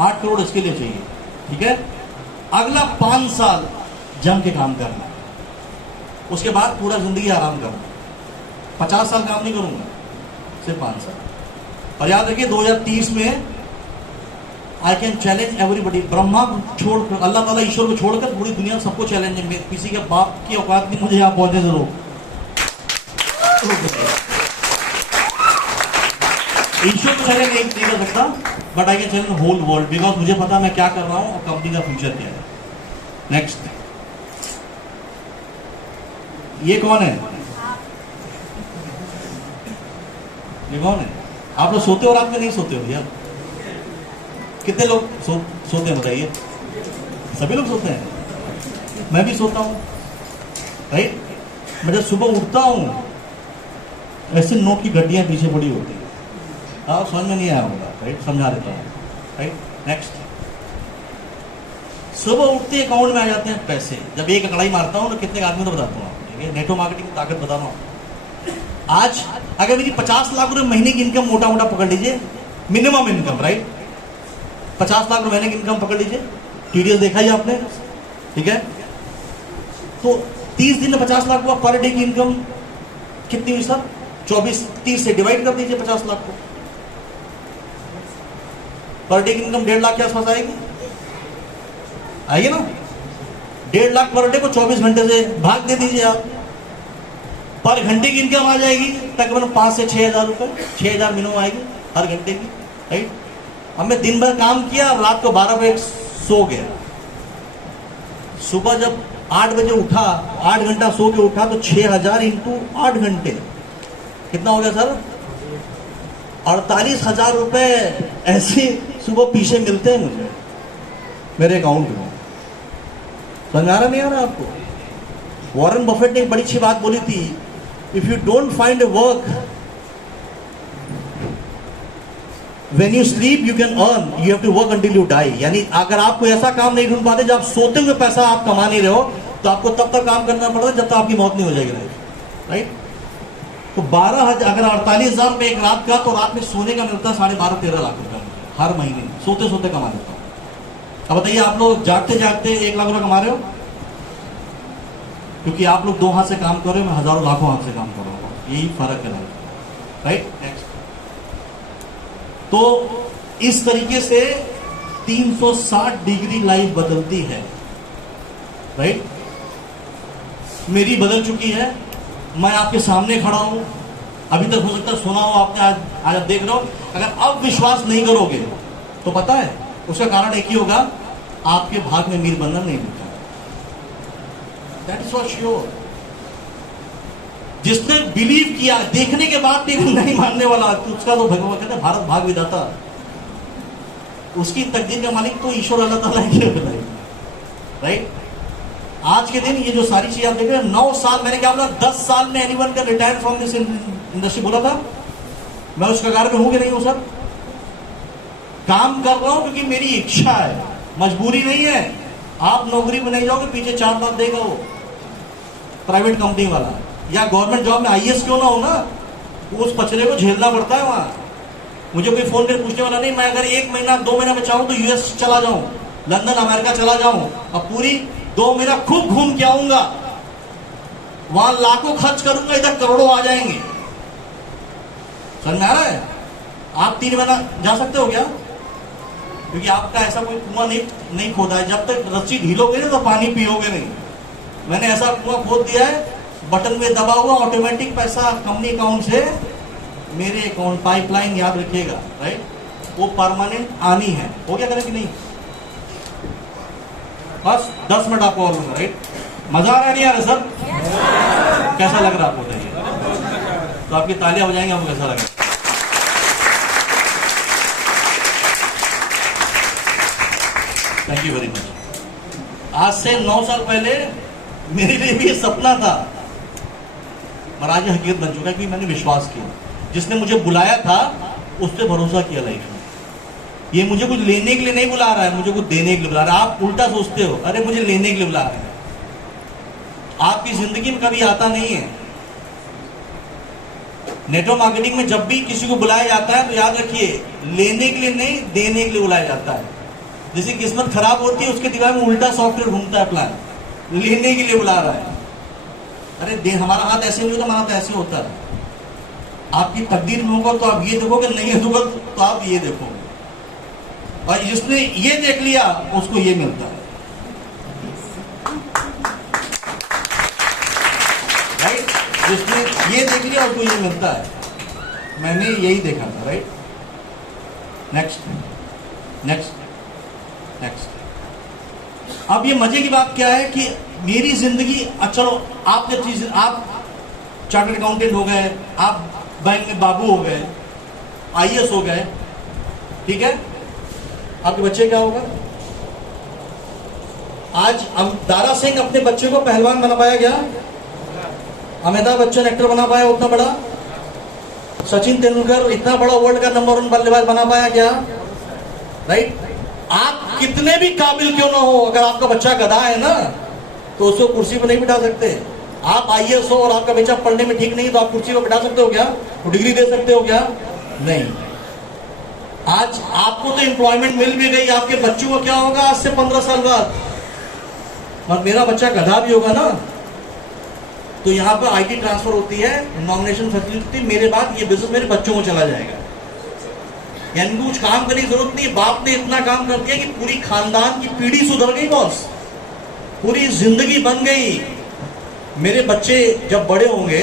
8 करोड़ इसके लिए चाहिए। ठीक है? अगला 5 साल जम के काम करना, उसके बाद पूरा जिंदगी आराम करना। 50 साल काम नहीं करूंगा, सिर्फ 5 साल। और याद रखिए 2030 में आई कैन चैलेंज एवरीबडी। ब्रह्मा छोड़कर, अल्लाह ताला ईश्वर को छोड़कर पूरी दुनिया सबको चैलेंज है। किसी के बाप की औकात नहीं मुझे यहाँ पहुंचने से रोक। ईश्वर को चैलेंज नहीं कर सकता, but I can challenge whole world, because मुझे पता मैं क्या कर रहा हूं और कंपनी का फ्यूचर क्या है। नेक्स्ट, ये कौन है? ये कौन है? आप लोग सोते हो रात में? नहीं सोते हो भैया? कितने लोग सोते हैं बताइए? सभी लोग सोते हैं, मैं भी सोता हूं। राइट? मैं जब सुबह उठता हूं ऐसे नोट की गड्डियां पीछे पड़ी होती है। आप समझ में नहीं आया होगा। राइट? समझा देता हूं। राइट? नेक्स्ट, सुबह उठते अकाउंट में आ जाते हैं पैसे। जब एक अकड़ाई मारता हूं तो कितने आदमी तो बताता हूँ। नेटो मार्केटिंग की ताकत बता रहा हूं। आज अगर मेरी 50 लाख रुपए महीने की इनकम मोटा मोटा पकड़ लीजिए, मिनिमम इनकम। राइट? 50 लाख रुपए महीने की इनकम पकड़ लीजिए। टीडीएस देखा ही आपने? ठीक है? तो 30 दिन में 50 लाख हुआ। पर डे की इनकम कितनी हुई सर? 24-30 से डिवाइड कर दीजिए 50 लाख को। पर डे की इनकम 1.5 लाख के आसपास आएगी, आएगी ना? 1.5 लाख पर डे को 24 घंटे से भाग दे दीजिए आप। पर घंटे की इनकम आ जाएगी तकरीबन 5 से 6 हज़ार रुपए, 6 हज़ार मिनिमम आएगी हर घंटे की। राइट? अब मैं दिन भर काम किया, रात को 12 बजे सो गया। सुबह जब 8 बजे उठा, 8 घंटा सो के उठा, तो 6,000 इंटू 8 घंटे कितना हो गया सर? 48,000 रुपए ऐसे सुबह पीछे मिलते हैं मुझे मेरे अकाउंट में। समझ आ रहा नहीं आ रहा आपको? वॉरेन बफेट ने एक बड़ी अच्छी बात बोली थी, if you don't find a work when you sleep you can earn, you have to work until you die. यानी अगर आप कोई ऐसा काम नहीं ढूंढ पाते जब आप सोते हुए पैसा आप कमा नहीं रहे हो, तो आपको तब तक काम करना पड़ता है जब तक आपकी मौत नहीं हो जाएगी। राइट? तो 12,000 अगर 48,000 रुपए एक रात का, तो रात में सोने का मिलता है 12.5-13 लाख रुपए हर महीने, सोते सोते कमा लेता हूं। अब बताइए आप लोग जागते जागते 1 लाख रुपए कमा रहे हो, क्योंकि आप लोग 2 हाथ से काम कर रहे हो, मैं हजारों लाखों हाथ से काम कर रहा हूं। यही फर्क है। राइट? नेक्स्ट, तो इस तरीके से 360 डिग्री लाइफ बदलती है। राइट? मेरी बदल चुकी है, मैं आपके सामने खड़ा हूं। अभी तक हो सकता है सुना हो आपने, आज आप देख रहे हो। अगर अब विश्वास नहीं करोगे तो पता है उसका कारण एक ही होगा, आपके भाग में मीर बनना नहीं मिलता। That is for sure. जिसने बिलीव किया, देखने के बाद भी नहीं मानने वाला, तो उसका तो भगवान कहते हैं भारत भाग विधाता, उसकी तकदीर का मालिक तो ईश्वर अल्लाह ताला ही बताए। राइट? आज के दिन ये जो सारी चीजें आप देख रहे हैं, 9 साल, मैंने क्या बोला, 10 साल में anyone can retire from this industry बोला था। मैं उस कगार में हूं कि नहीं हूं सर? काम कर रहा हूं क्योंकि मेरी इच्छा है, मजबूरी नहीं है। आप नौकरी में नहीं जाओगे, पीछे 4 लाख देगा वो प्राइवेट कंपनी वाला। या गवर्नमेंट जॉब में आईएएस क्यों ना हो ना, उस पचड़े को झेलना पड़ता है वहां। मुझे कोई फोन करके पूछने वाला नहीं, मैं अगर 1 महीना 2 महीना में चाहूं तो यूएस चला जाऊं, लंदन अमेरिका चला जाऊं, और पूरी 2 महीना खूब घूम के आऊंगा, वहां लाखों खर्च करूंगा, इधर करोड़ों आ जाएंगे। समझ में आ रहा है? आप 3 महीना जा सकते हो क्या? क्योंकि आपका ऐसा कोई कुआं नहीं खोदा है, जब तक रस्सी ढीलोगे ना तो पानी पियोगे नहीं। मैंने ऐसा कुआं खोद दिया है, बटन में दबा हुआ ऑटोमेटिक पैसा कंपनी अकाउंट से मेरे अकाउंट, पाइपलाइन याद रखिएगा, राइट? वो परमानेंट आनी है। हो गया करें कि नहीं? बस 10 मिनट आपको और लूंगा, राइट? मजा आ रहा नहीं आ रहा सर? कैसा लग रहा आपको बताइए? तो आपकी तालियां बजाएंगे, आपको कैसा लग रहा? Thank you very much. आज से 9 साल पहले मेरे लिए भी ये सपना था, और आज हकीकत बन चुका है कि मैंने विश्वास किया। जिसने मुझे बुलाया था उस पर भरोसा किया लाइफ में। ये मुझे कुछ लेने के लिए नहीं बुला रहा है, मुझे कुछ देने के लिए बुला रहा है। आप उल्टा सोचते हो, अरे मुझे लेने के लिए बुला रहे हैं। आपकी जिंदगी में कभी आता नहीं है। नेटवर्क मार्केटिंग में जब भी किसी को बुलाया जाता है तो याद रखिए, लेने के लिए नहीं, देने के लिए बुलाया जाता है। जिसकी किस्मत खराब होती है उसके दिमाग में उल्टा सॉफ्टवेयर घूमता है, प्लान लेने के लिए बुला रहा है। अरे हमारा हाथ ऐसे नहीं होता, हमारा हाथ ऐसे होता है। आपकी तकदीर में होगा तो आप ये देखोगे, नहीं होगा तो आप ये देखोगे। और जिसने ये देख लिया उसको ये मिलता है, राइट? जिसने ये देख लिया उसको ये मिलता है। मैंने यही देखा था, राइट? Next next next. अब ये मजे की बात क्या है कि मेरी जिंदगी, चलो आप जब चीज, आप चार्टर्ड अकाउंटेंट हो गए, आप बैंक में बाबू हो गए, आईएएस हो गए, ठीक है? आपके बच्चे क्या होगा? आज दारा सिंह अपने बच्चे को पहलवान बना पाया क्या? अमिताभ बच्चन एक्टर बना पाया उतना बड़ा? सचिन तेंदुलकर इतना बड़ा वर्ल्ड का नंबर 1 बल्लेबाज बना पाया क्या? राइट? आप कितने भी काबिल क्यों ना हो, अगर आपका बच्चा गधा है ना तो उसको कुर्सी पर नहीं बिठा सकते। आप आईएएस हो और आपका बच्चा पढ़ने में ठीक नहीं तो आप कुर्सी पर बिठा सकते हो क्या? वो डिग्री दे सकते हो क्या? नहीं। आज आपको तो एम्प्लॉयमेंट मिल भी गई, आपके बच्चों को क्या होगा आज से 15 साल बाद? और मेरा बच्चा गधा भी होगा ना तो यहाँ पर आईटी ट्रांसफर होती है, नॉमिनेशन फैसिलिटी, मेरे बाद ये बिजनेस मेरे बच्चों को चला जाएगा। यानी कुछ काम करने की जरूरत नहीं। बाप ने इतना काम कर दिया कि पूरी खानदान की पीढ़ी सुधर गई बॉस, पूरी जिंदगी बन गई। मेरे बच्चे जब बड़े होंगे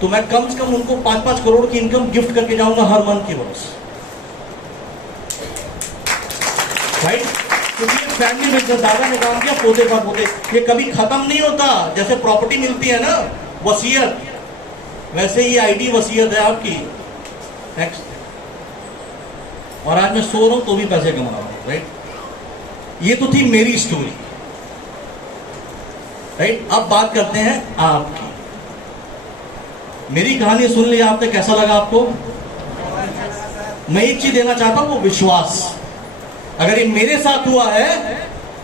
तो मैं कम से कम उनको 5-5 करोड़ की इनकम गिफ्ट करके जाऊंगा हर मंथ की बॉस, राइट? क्योंकि ये फैमिली बिजनेस, दादा ने काम किया, पोते का पोते, ये कभी खत्म नहीं होता। जैसे प्रॉपर्टी मिलती है ना वसीयत, वैसे ही आईडी वसीयत है आपकी। नेक्स्ट। और आज मैं सो रहा हूं तो भी पैसे कमा रहा हूं, राइट? ये तो थी मेरी स्टोरी, राइट? अब बात करते हैं आपकी। मेरी कहानी सुन ली आपने, कैसा लगा आपको? मैं एक चीज देना चाहता हूं, वो विश्वास। अगर ये मेरे साथ हुआ है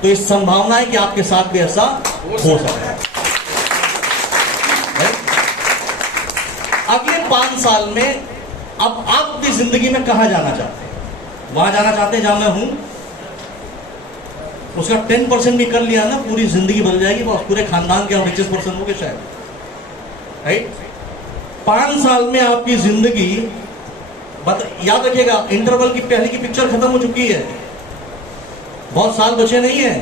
तो इस संभावना है कि आपके साथ भी ऐसा हो सकता है। अगले 5 साल में अब आप अपनी जिंदगी में कहां जाना चाहते हैं? वहां जाना चाहते हैं जहां मैं हूं? उसका 10% भी कर लिया ना, पूरी जिंदगी बदल जाएगी बॉस। पूरे खानदान के 25% हो गए शायद, राइट? 5 साल में आपकी जिंदगी याद रखिएगा, इंटरवल की पहले की पिक्चर खत्म हो चुकी है, बहुत साल बचे नहीं है।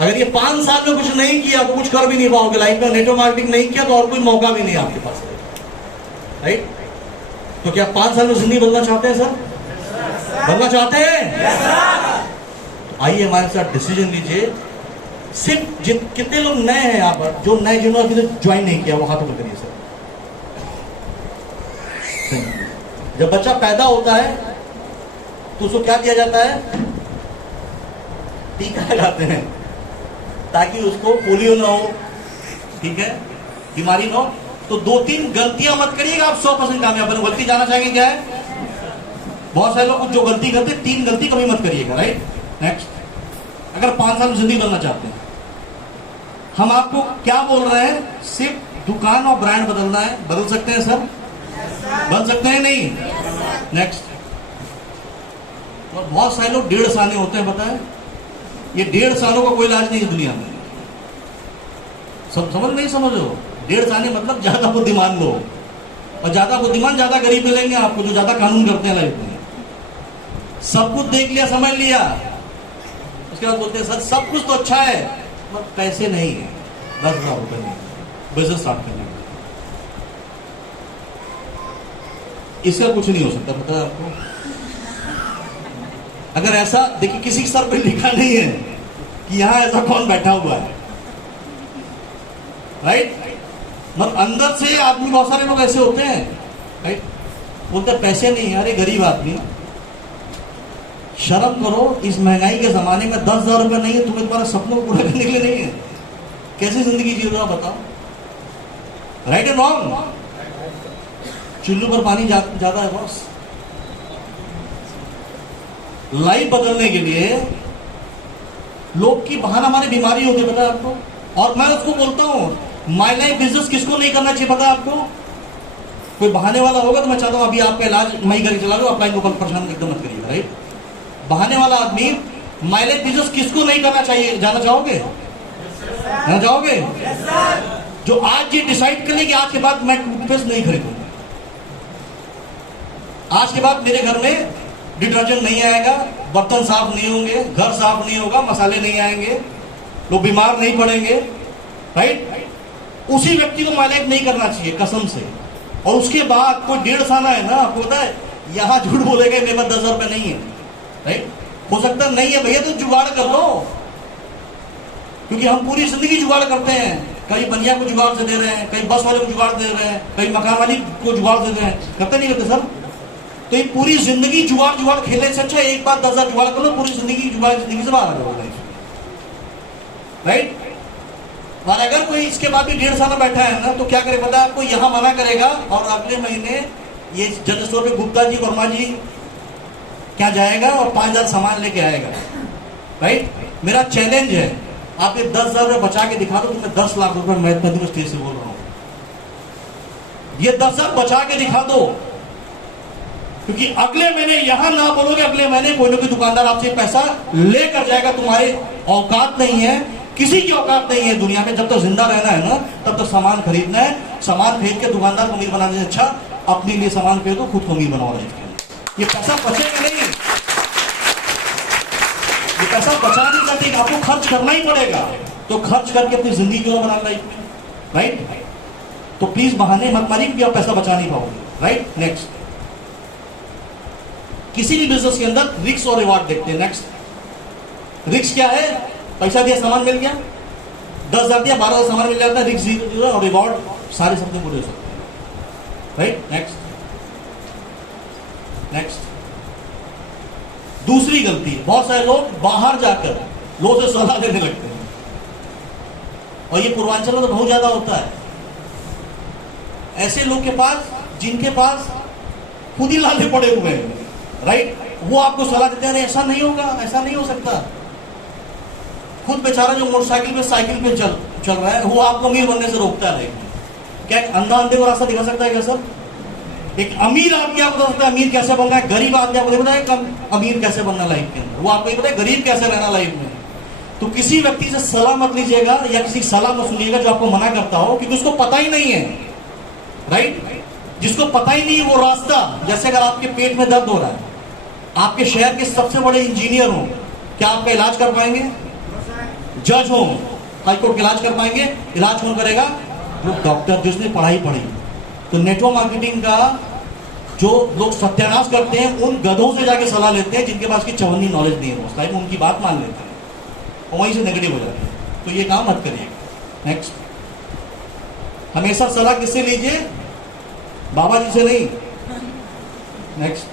अगर ये 5 साल में कुछ नहीं किया तो कुछ कर भी नहीं पाओगे लाइफ में। नेटवर्क मार्केटिंग नहीं किया तो और कोई मौका भी नहीं है आपके पास, राइट? तो क्या 5 साल में जिंदगी बदलना चाहते हैं सर? बदलना चाहते हैं? आइए हमारे साथ डिसीजन लीजिए। सिर्फ कितने लोग नए हैं यहाँ पर, जो नए जिन्होंने अभी तक ज्वाइन नहीं किया, वो हाथों में करिए सर। जब बच्चा पैदा होता है तो उसको क्या दिया जाता है? टीका लगाते हैं ताकि उसको पोलियो ना हो, ठीक है, बीमारी ना हो। तो 2-3 गलतियां मत करिएगा, आप 100% कामयाब बनो। गलती जाना चाहेंगे क्या है? बहुत सारे लोग जो गलती करते, 3 गलती कभी मत करिएगा, राइट? नेक्स्ट। अगर 5 साल में जिंदगी बनना चाहते हैं, हम आपको क्या बोल रहे हैं? सिर्फ दुकान और ब्रांड बदलना है, बदल सकते हैं सर? बदल सकते हैं नहीं? नेक्स्ट। और बहुत सारे लोग 1.5 साल होते हैं, पता है? ये 1.5 सालों का कोई इलाज नहीं है दुनिया में। सब समझ नहीं समझ लो? 1.5 साल मतलब ज्यादा बुद्धिमान लोग, और ज्यादा बुद्धिमान ज्यादा गरीब मिलेंगे आपको, जो ज्यादा कानून करते हैं लाइफ में। सब कुछ देख लिया, समझ लिया, उसके बाद बोलते हैं सर सब कुछ तो अच्छा है पर पैसे नहीं है, 10,000 रुपए नहीं, बिजनेस स्टार्ट करने के लिए। इसका कुछ नहीं हो सकता, पता है आपको? अगर ऐसा देखिए, किसी सर पे लिखा नहीं है कि यहां ऐसा कौन बैठा हुआ है, राइट? मतलब अंदर से आदमी, बहुत सारे लोग ऐसे होते हैं, राइट? बोलते हैं पैसे नहीं है। अरे गरीब आदमी, शर्म करो, इस महंगाई के जमाने में 10,000 रुपए नहीं है, तुम्हें तुम्हारे सपनों को पूरा करने के लिए नहीं है, कैसी जिंदगी जी रहे हो बताओ? Right and wrong? चुल्लू पर पानी ज्यादा है बॉस। लाइफ बदलने के लिए लोग की बहाना हमारी बीमारी होती है, पता है आपको? और मैं उसको बोलता हूं माई लाइफ बिजनेस किसको नहीं करना चाहिए, पता है आपको? कोई बहाने वाला होगा तो मैं चाहता हूं अभी आपका इलाज मैं ही करके चला लो, अपलाइन को परेशान एकदम मत करिएगा, राइट? बहाने वाला आदमी माई लाइफ बिजनेस किसको नहीं करना चाहिए, जानना चाहोगे? जानना चाहोगे? जो आज ये डिसाइड कर ले कि आज के बाद मैं टूथपेस्ट नहीं खरीदूंगा, आज के बाद मेरे घर में डिटर्जेंट नहीं आएगा, बर्तन साफ नहीं होंगे, घर साफ नहीं होगा, मसाले नहीं आएंगे, लोग बीमार नहीं पड़ेंगे, राइट? उसी व्यक्ति को माइलाइफ नहीं करना चाहिए कसम से। और उसके बाद कोई 1.5 साल है ना, आपको पता है यहां झूठ बोलेगा मेरे पास 10,000 रुपए नहीं है, राइट? हो सकता नहीं है भैया, तो जुगाड़ कर लो, क्योंकि हम पूरी जिंदगी जुगाड़ करते हैं। कई बनिया को जुगाड़ से दे रहे हैं, कई बस वाले को जुगाड़ दे रहे हैं, कई मकान वाली को जुगाड़ दे रहे हैं, करते नहीं करते सर? तो ये पूरी जिंदगी जुगाड़ खेलने से अच्छा एक बार 10,000 जुगाड़ कर लो, पूरी जिंदगी जिंदगी से बाहर आ जाओगे, राइट? और अगर कोई इसके बाद भी 1.5 साल बैठा है ना, तो क्या करे पता है आपको? यहां मना करेगा और अगले महीने ये जनरल स्टोर पे गुप्ता जी, वर्मा जी क्या जाएगा और 5,000 सामान लेके आएगा, राइट? मेरा चैलेंज है, आप ये 10,000 रुपए बचा के दिखा दो, तो मैं 10 लाख रुपए मैं स्टेज से बोल रहा हूं, ये 10,000 बचा के दिखा दो, क्योंकि अगले महीने यहां ना बोलोगे, अगले महीने कोई ना कोई दुकानदार आपसे पैसा लेकर जाएगा। तुम्हारे औकात नहीं है, किसी की औकात नहीं है दुनिया में, जब तक जिंदा रहना है ना तब तक सामान खरीदना है। सामान खरीद के दुकानदार को अमीर बनाने से अच्छा अपने लिए सामान खरीदो, खुद को अमीर बनाओ लाइफ के। ये पैसा बचेगा नहीं, ये पैसा बचा नहीं सकते, आपको खर्च करना ही पड़ेगा। तो खर्च करके अपनी जिंदगी क्यों बना लाइफ में, राइट? तो प्लीज बहाने मत मारिए कि आप पैसा बचा नहीं पाओगे, राइट? नेक्स्ट, किसी भी बिजनेस के अंदर रिस्क और रिवार्ड देखते हैं। नेक्स्ट, रिस्क क्या है? पैसा दिया, सामान मिल गया, 10,000 दिया, 12,000 सामान मिल जाता है, रिस्क 0 और रिवॉर्ड सारे शब्द पूरे हो सकते हैं, राइट? नेक्स्ट, नेक्स्ट, दूसरी गलती, बहुत सारे लोग बाहर जाकर लोगों से सलाह लेने लगते हैं, और ये पूर्वांचल में तो बहुत ज्यादा होता है। ऐसे लोग के पास जिनके पास खुद ही लाले पड़े हुए हैं, राइट? वो आपको सलाह देते हैं, ऐसा नहीं होगा, ऐसा नहीं हो सकता। खुद बेचारा जो मोटरसाइकिल पे साइकिल पे चल रहा है, वो आपको अमीर बनने से रोकता है। क्या एक अंधा अंधे को रास्ता दिखा सकता है क्या सर? एक अमीर आदमी आपको बता सकता है अमीर कैसे बनना है, गरीब आदमी आपको नहीं बताया अमीर कैसे बनना लाइफ के अंदर, वो आपको बताया गरीब कैसे रहना लाइफ में। तो किसी व्यक्ति से सलाह मत लीजिएगा या किसी सलाह मत सुनिएगा जो आपको मना करता हो, क्योंकि उसको पता ही नहीं है, राइट? जिसको पता ही नहीं है वो रास्ता, जैसे अगर आपके पेट में दर्द हो रहा है, आपके शहर के सबसे बड़े इंजीनियर हो, क्या आपका इलाज कर पाएंगे? जज हो, हाईकोर्ट का इलाज कर पाएंगे? इलाज कौन करेगा? वो डॉक्टर जिसने पढ़ाई पढ़ी। तो नेटवर्क मार्केटिंग का जो लोग सत्यानाश करते हैं, उन गधों से जाके सलाह लेते हैं जिनके पास की चवन्नी नॉलेज नहीं है, उस टाइम उनकी बात मान लेते हैं और वहीं से नेगेटिव हो जाते हैं। तो ये काम मत करिए। नेक्स्ट, हमेशा सलाह किससे लीजिए? बाबा जी से नहीं। नेक्स्ट,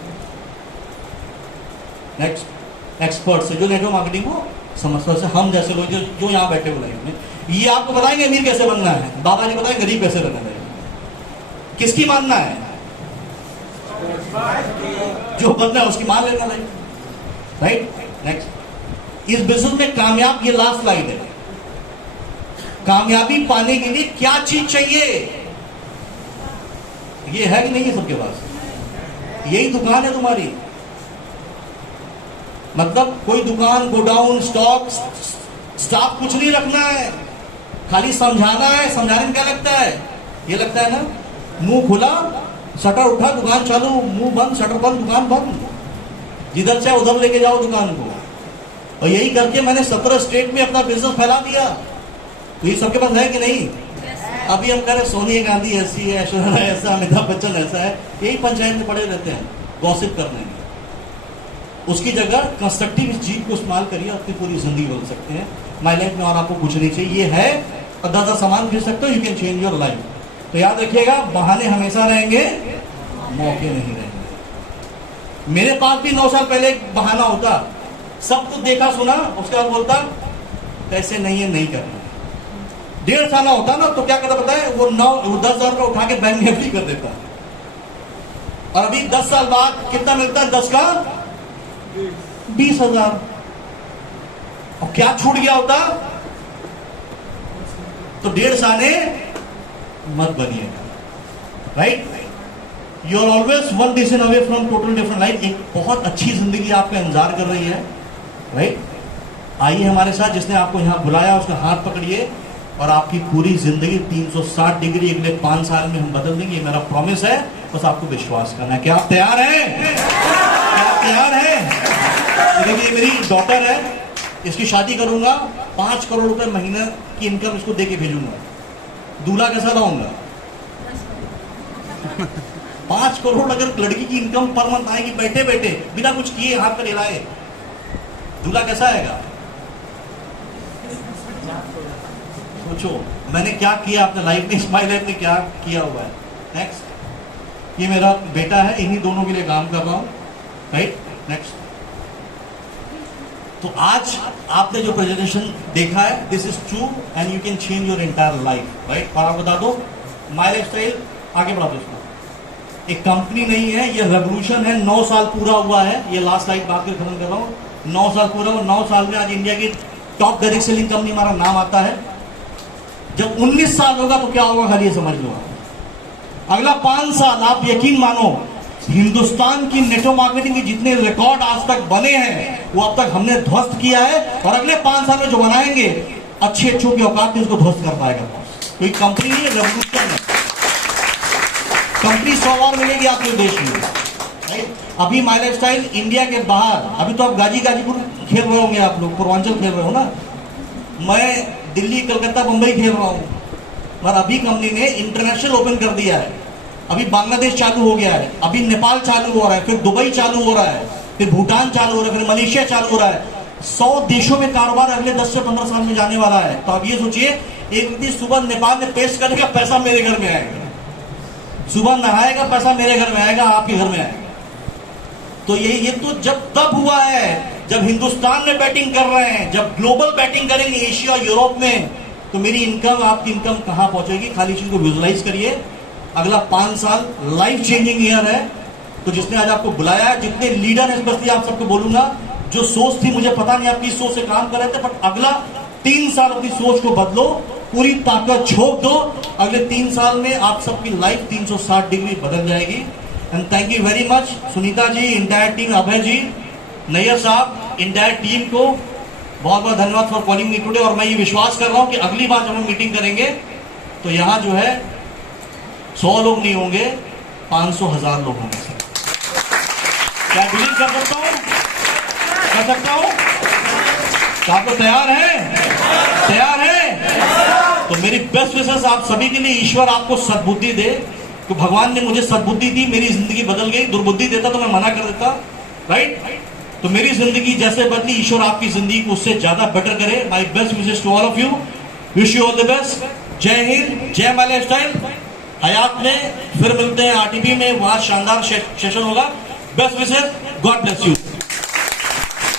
नेक्स्ट, एक्सपर्ट से, जो नेटवर्क मार्केटिंग को समझता है। हम जैसे लोग जो यहाँ बैठे हुए हैं, ये आपको बताएंगे अमीर कैसे बनना है, बाबा जी बताएंगे गरीब कैसे बनना है। किसकी मानना है? जो बनना है उसकी मान लेना लाइफ, राइट? नेक्स्ट, इस बिजनेस में कामयाब, ये लास्ट स्लाइड है, कामयाबी पाने के लिए क्या चीज चाहिए? ये है कि नहीं है सबके पास? यही दुकान है तुम्हारी। मतलब कोई दुकान, गोडाउन, स्टॉक, स्टाफ कुछ नहीं रखना है, खाली समझाना है। समझाने में क्या लगता है? ये लगता है ना, मुंह खुला शटर उठा दुकान चालू, मुंह बंद शटर बंद दुकान बंद, जिधर चाहे उधर लेके जाओ दुकान को। और यही करके मैंने 17 स्टेट में अपना बिजनेस फैला दिया। तो ये सबके पास है कि नहीं? अभी हम कह रहे सोनिया गांधी ऐसी है, ऐश्वर्या राय ऐसा, अमिताभ बच्चन ऐसा है, यही पंचायत में पड़े रहते हैं गॉसिप करने में। उसकी जगह कंस्ट्रक्टिव इस चीज को इस्तेमाल करिए, अपनी पूरी जिंदगी बदल सकते हैं। माई लाइफ में और आपको कुछ नहीं चाहिए, ये है और 10 सामान खरीद सकते हो, you can change your life. तो याद रखिएगा, बहाने हमेशा रहेंगे, मौके नहीं रहेंगे। मेरे पास भी 9 साल पहले एक बहाना होता, सब कुछ देखा सुना, उसके बाद बोलता पैसे नहीं है, नहीं करना। 1.5 साल होता ना तो क्या करता पता है? वो 10,000 रुपये उठा के बैंक में एफडी कर देता। और अभी 10 साल बाद कितना मिलता है? 10 का 20,000। और क्या छूट गया होता? तो 1.5 साल मत बनिएगा, right? You are always one decision away from total different life. एक बहुत अच्छी जिंदगी आपका इंतजार कर रही है, राइट? आइए हमारे साथ, जिसने आपको यहां बुलाया उसका हाथ पकड़िए और आपकी पूरी जिंदगी 360 डिग्री अगले 5 साल में हम बदल देंगे, ये मेरा प्रॉमिस है। बस आपको विश्वास करना है। क्या आप तैयार हैं? क्या आप तैयार हैं? देखिए, मेरी डॉटर है, इसकी शादी करूंगा, 5 करोड़ रुपए महीने की इनकम इसको देके भेजूंगा। दूल्हा कैसा लाऊंगा? 5 करोड़ अगर लड़की की इनकम पर मंथ आएगी, बैठे बैठे बिना कुछ किए हाथ पर हिलाए, दूल्हा कैसा आएगा? सोचो मैंने क्या किया अपने लाइफ में, माई लाइफ में क्या किया हुआ है। नेक्स्ट, ये मेरा बेटा है, इन्हीं दोनों के लिए काम कर रहा हूं, राइट? नेक्स्ट। तो आज आपने जो प्रेजेंटेशन देखा है, this is true and you can change your entire life, right? और आप बता दो, माई लाइफ स्टाइल आगे बढ़ा दो इसको। एक कंपनी नहीं है, ये रेवोल्यूशन है। 9 साल पूरा हुआ है, ये लास्ट स्लाइड बात कर खत्म कर रहा हूं। 9 साल पूरा हुआ, 9 साल में आज इंडिया की टॉप डायरेक्ट सेलिंग कंपनी हमारा नाम आता है। जब 19 साल होगा तो क्या होगा, खाली समझ लो। अगला 5 साल आप यकीन मानो, हिंदुस्तान की नेटवर्क मार्केटिंग के जितने रिकॉर्ड आज तक बने हैं वो अब तक हमने ध्वस्त किया है, और अगले 5 साल में जो बनाएंगे अच्छे अच्छों की औकात में उसको ध्वस्त कर पाएगा। कोई कंपनी नहीं है, रेवोल्यूशन है। कंपनी 100 और मिलेगी आपके देश में, राइट? अभी माई लाइफ स्टाइल इंडिया के बाहर, अभी तो आप गाजीपुर खेल रहे होंगे, आप लोग पूर्वांचल खेल रहे हो ना, मैं दिल्ली, कलकत्ता, मुंबई खेल रहा हूं। और अभी कंपनी ने इंटरनेशनल ओपन कर दिया है। अभी बांग्लादेश चालू हो गया है, अभी नेपाल चालू हो रहा है, फिर दुबई चालू हो रहा है, फिर भूटान चालू हो रहा है, फिर मलेशिया चालू हो रहा है। 100 देशों में कारोबार अगले 10 से 15 साल में जाने वाला है। तो आप ये सोचिए, एक व्यक्ति सुबह नेपाल में पेश करेगा, पैसा मेरे घर में आएगा। सुबह नहाएगा, पैसा मेरे घर में आएगा, आपके घर में आएगा। तो ये तो जब तब हुआ है जब हिंदुस्तान में बैटिंग कर रहे हैं। जब ग्लोबल बैटिंग करेंगे एशिया, यूरोप में, तो मेरी इनकम, आपकी इनकम कहां पहुंचेगी? खाली चीज को विजुअलाइज करिए। अगला 5 साल लाइफ चेंजिंग ईयर है। तो जिसने आज आपको बुलाया है, जितने लीडर हैं, स्पेशली आप सबको बोलूंगा, जो सोच थी, मुझे पता नहीं आप किस सोच से काम कर रहे थे, बट अगला 3 साल अपनी सोच को बदलो, पूरी ताकत झोंक दो। अगले 3 साल में आप सबकी लाइफ 360 डिग्री बदल जाएगी। And thank you very much Sunita ji, entire team, Abhay ji, Nayyar साहब, इंटायर टीम को बहुत बहुत धन्यवाद फॉर कॉलिंग मी टुडे। और मैं ये विश्वास कर रहा हूं कि अगली बार जब हम मीटिंग करेंगे तो यहां जो है 100 लोग नहीं होंगे, 500,000 लोग होंगे। क्या बिलीव कर सकता हूं? कर सकता हूं? तो आप लोग तैयार हैं? तैयार हैं? तो मेरी बेस्ट विशेस आप सभी के लिए, ईश्वर आपको सद्बुद्धि दे। तो भगवान ने मुझे सद्बुद्धि दी, मेरी जिंदगी बदल गई। दुर्बुद्धि देता तो मैं मना कर देता, राइट? तो मेरी जिंदगी जैसे बदली, ईश्वर आपकी जिंदगी को उससे ज्यादा बेटर करे। My best wishes to all of you, wish you all the best. जय हिंद, जय माय लाइफ स्टाइल। हयात में फिर मिलते हैं, आरटीपी में, वहां शानदार सेशन होगा। Best wishes, God bless you.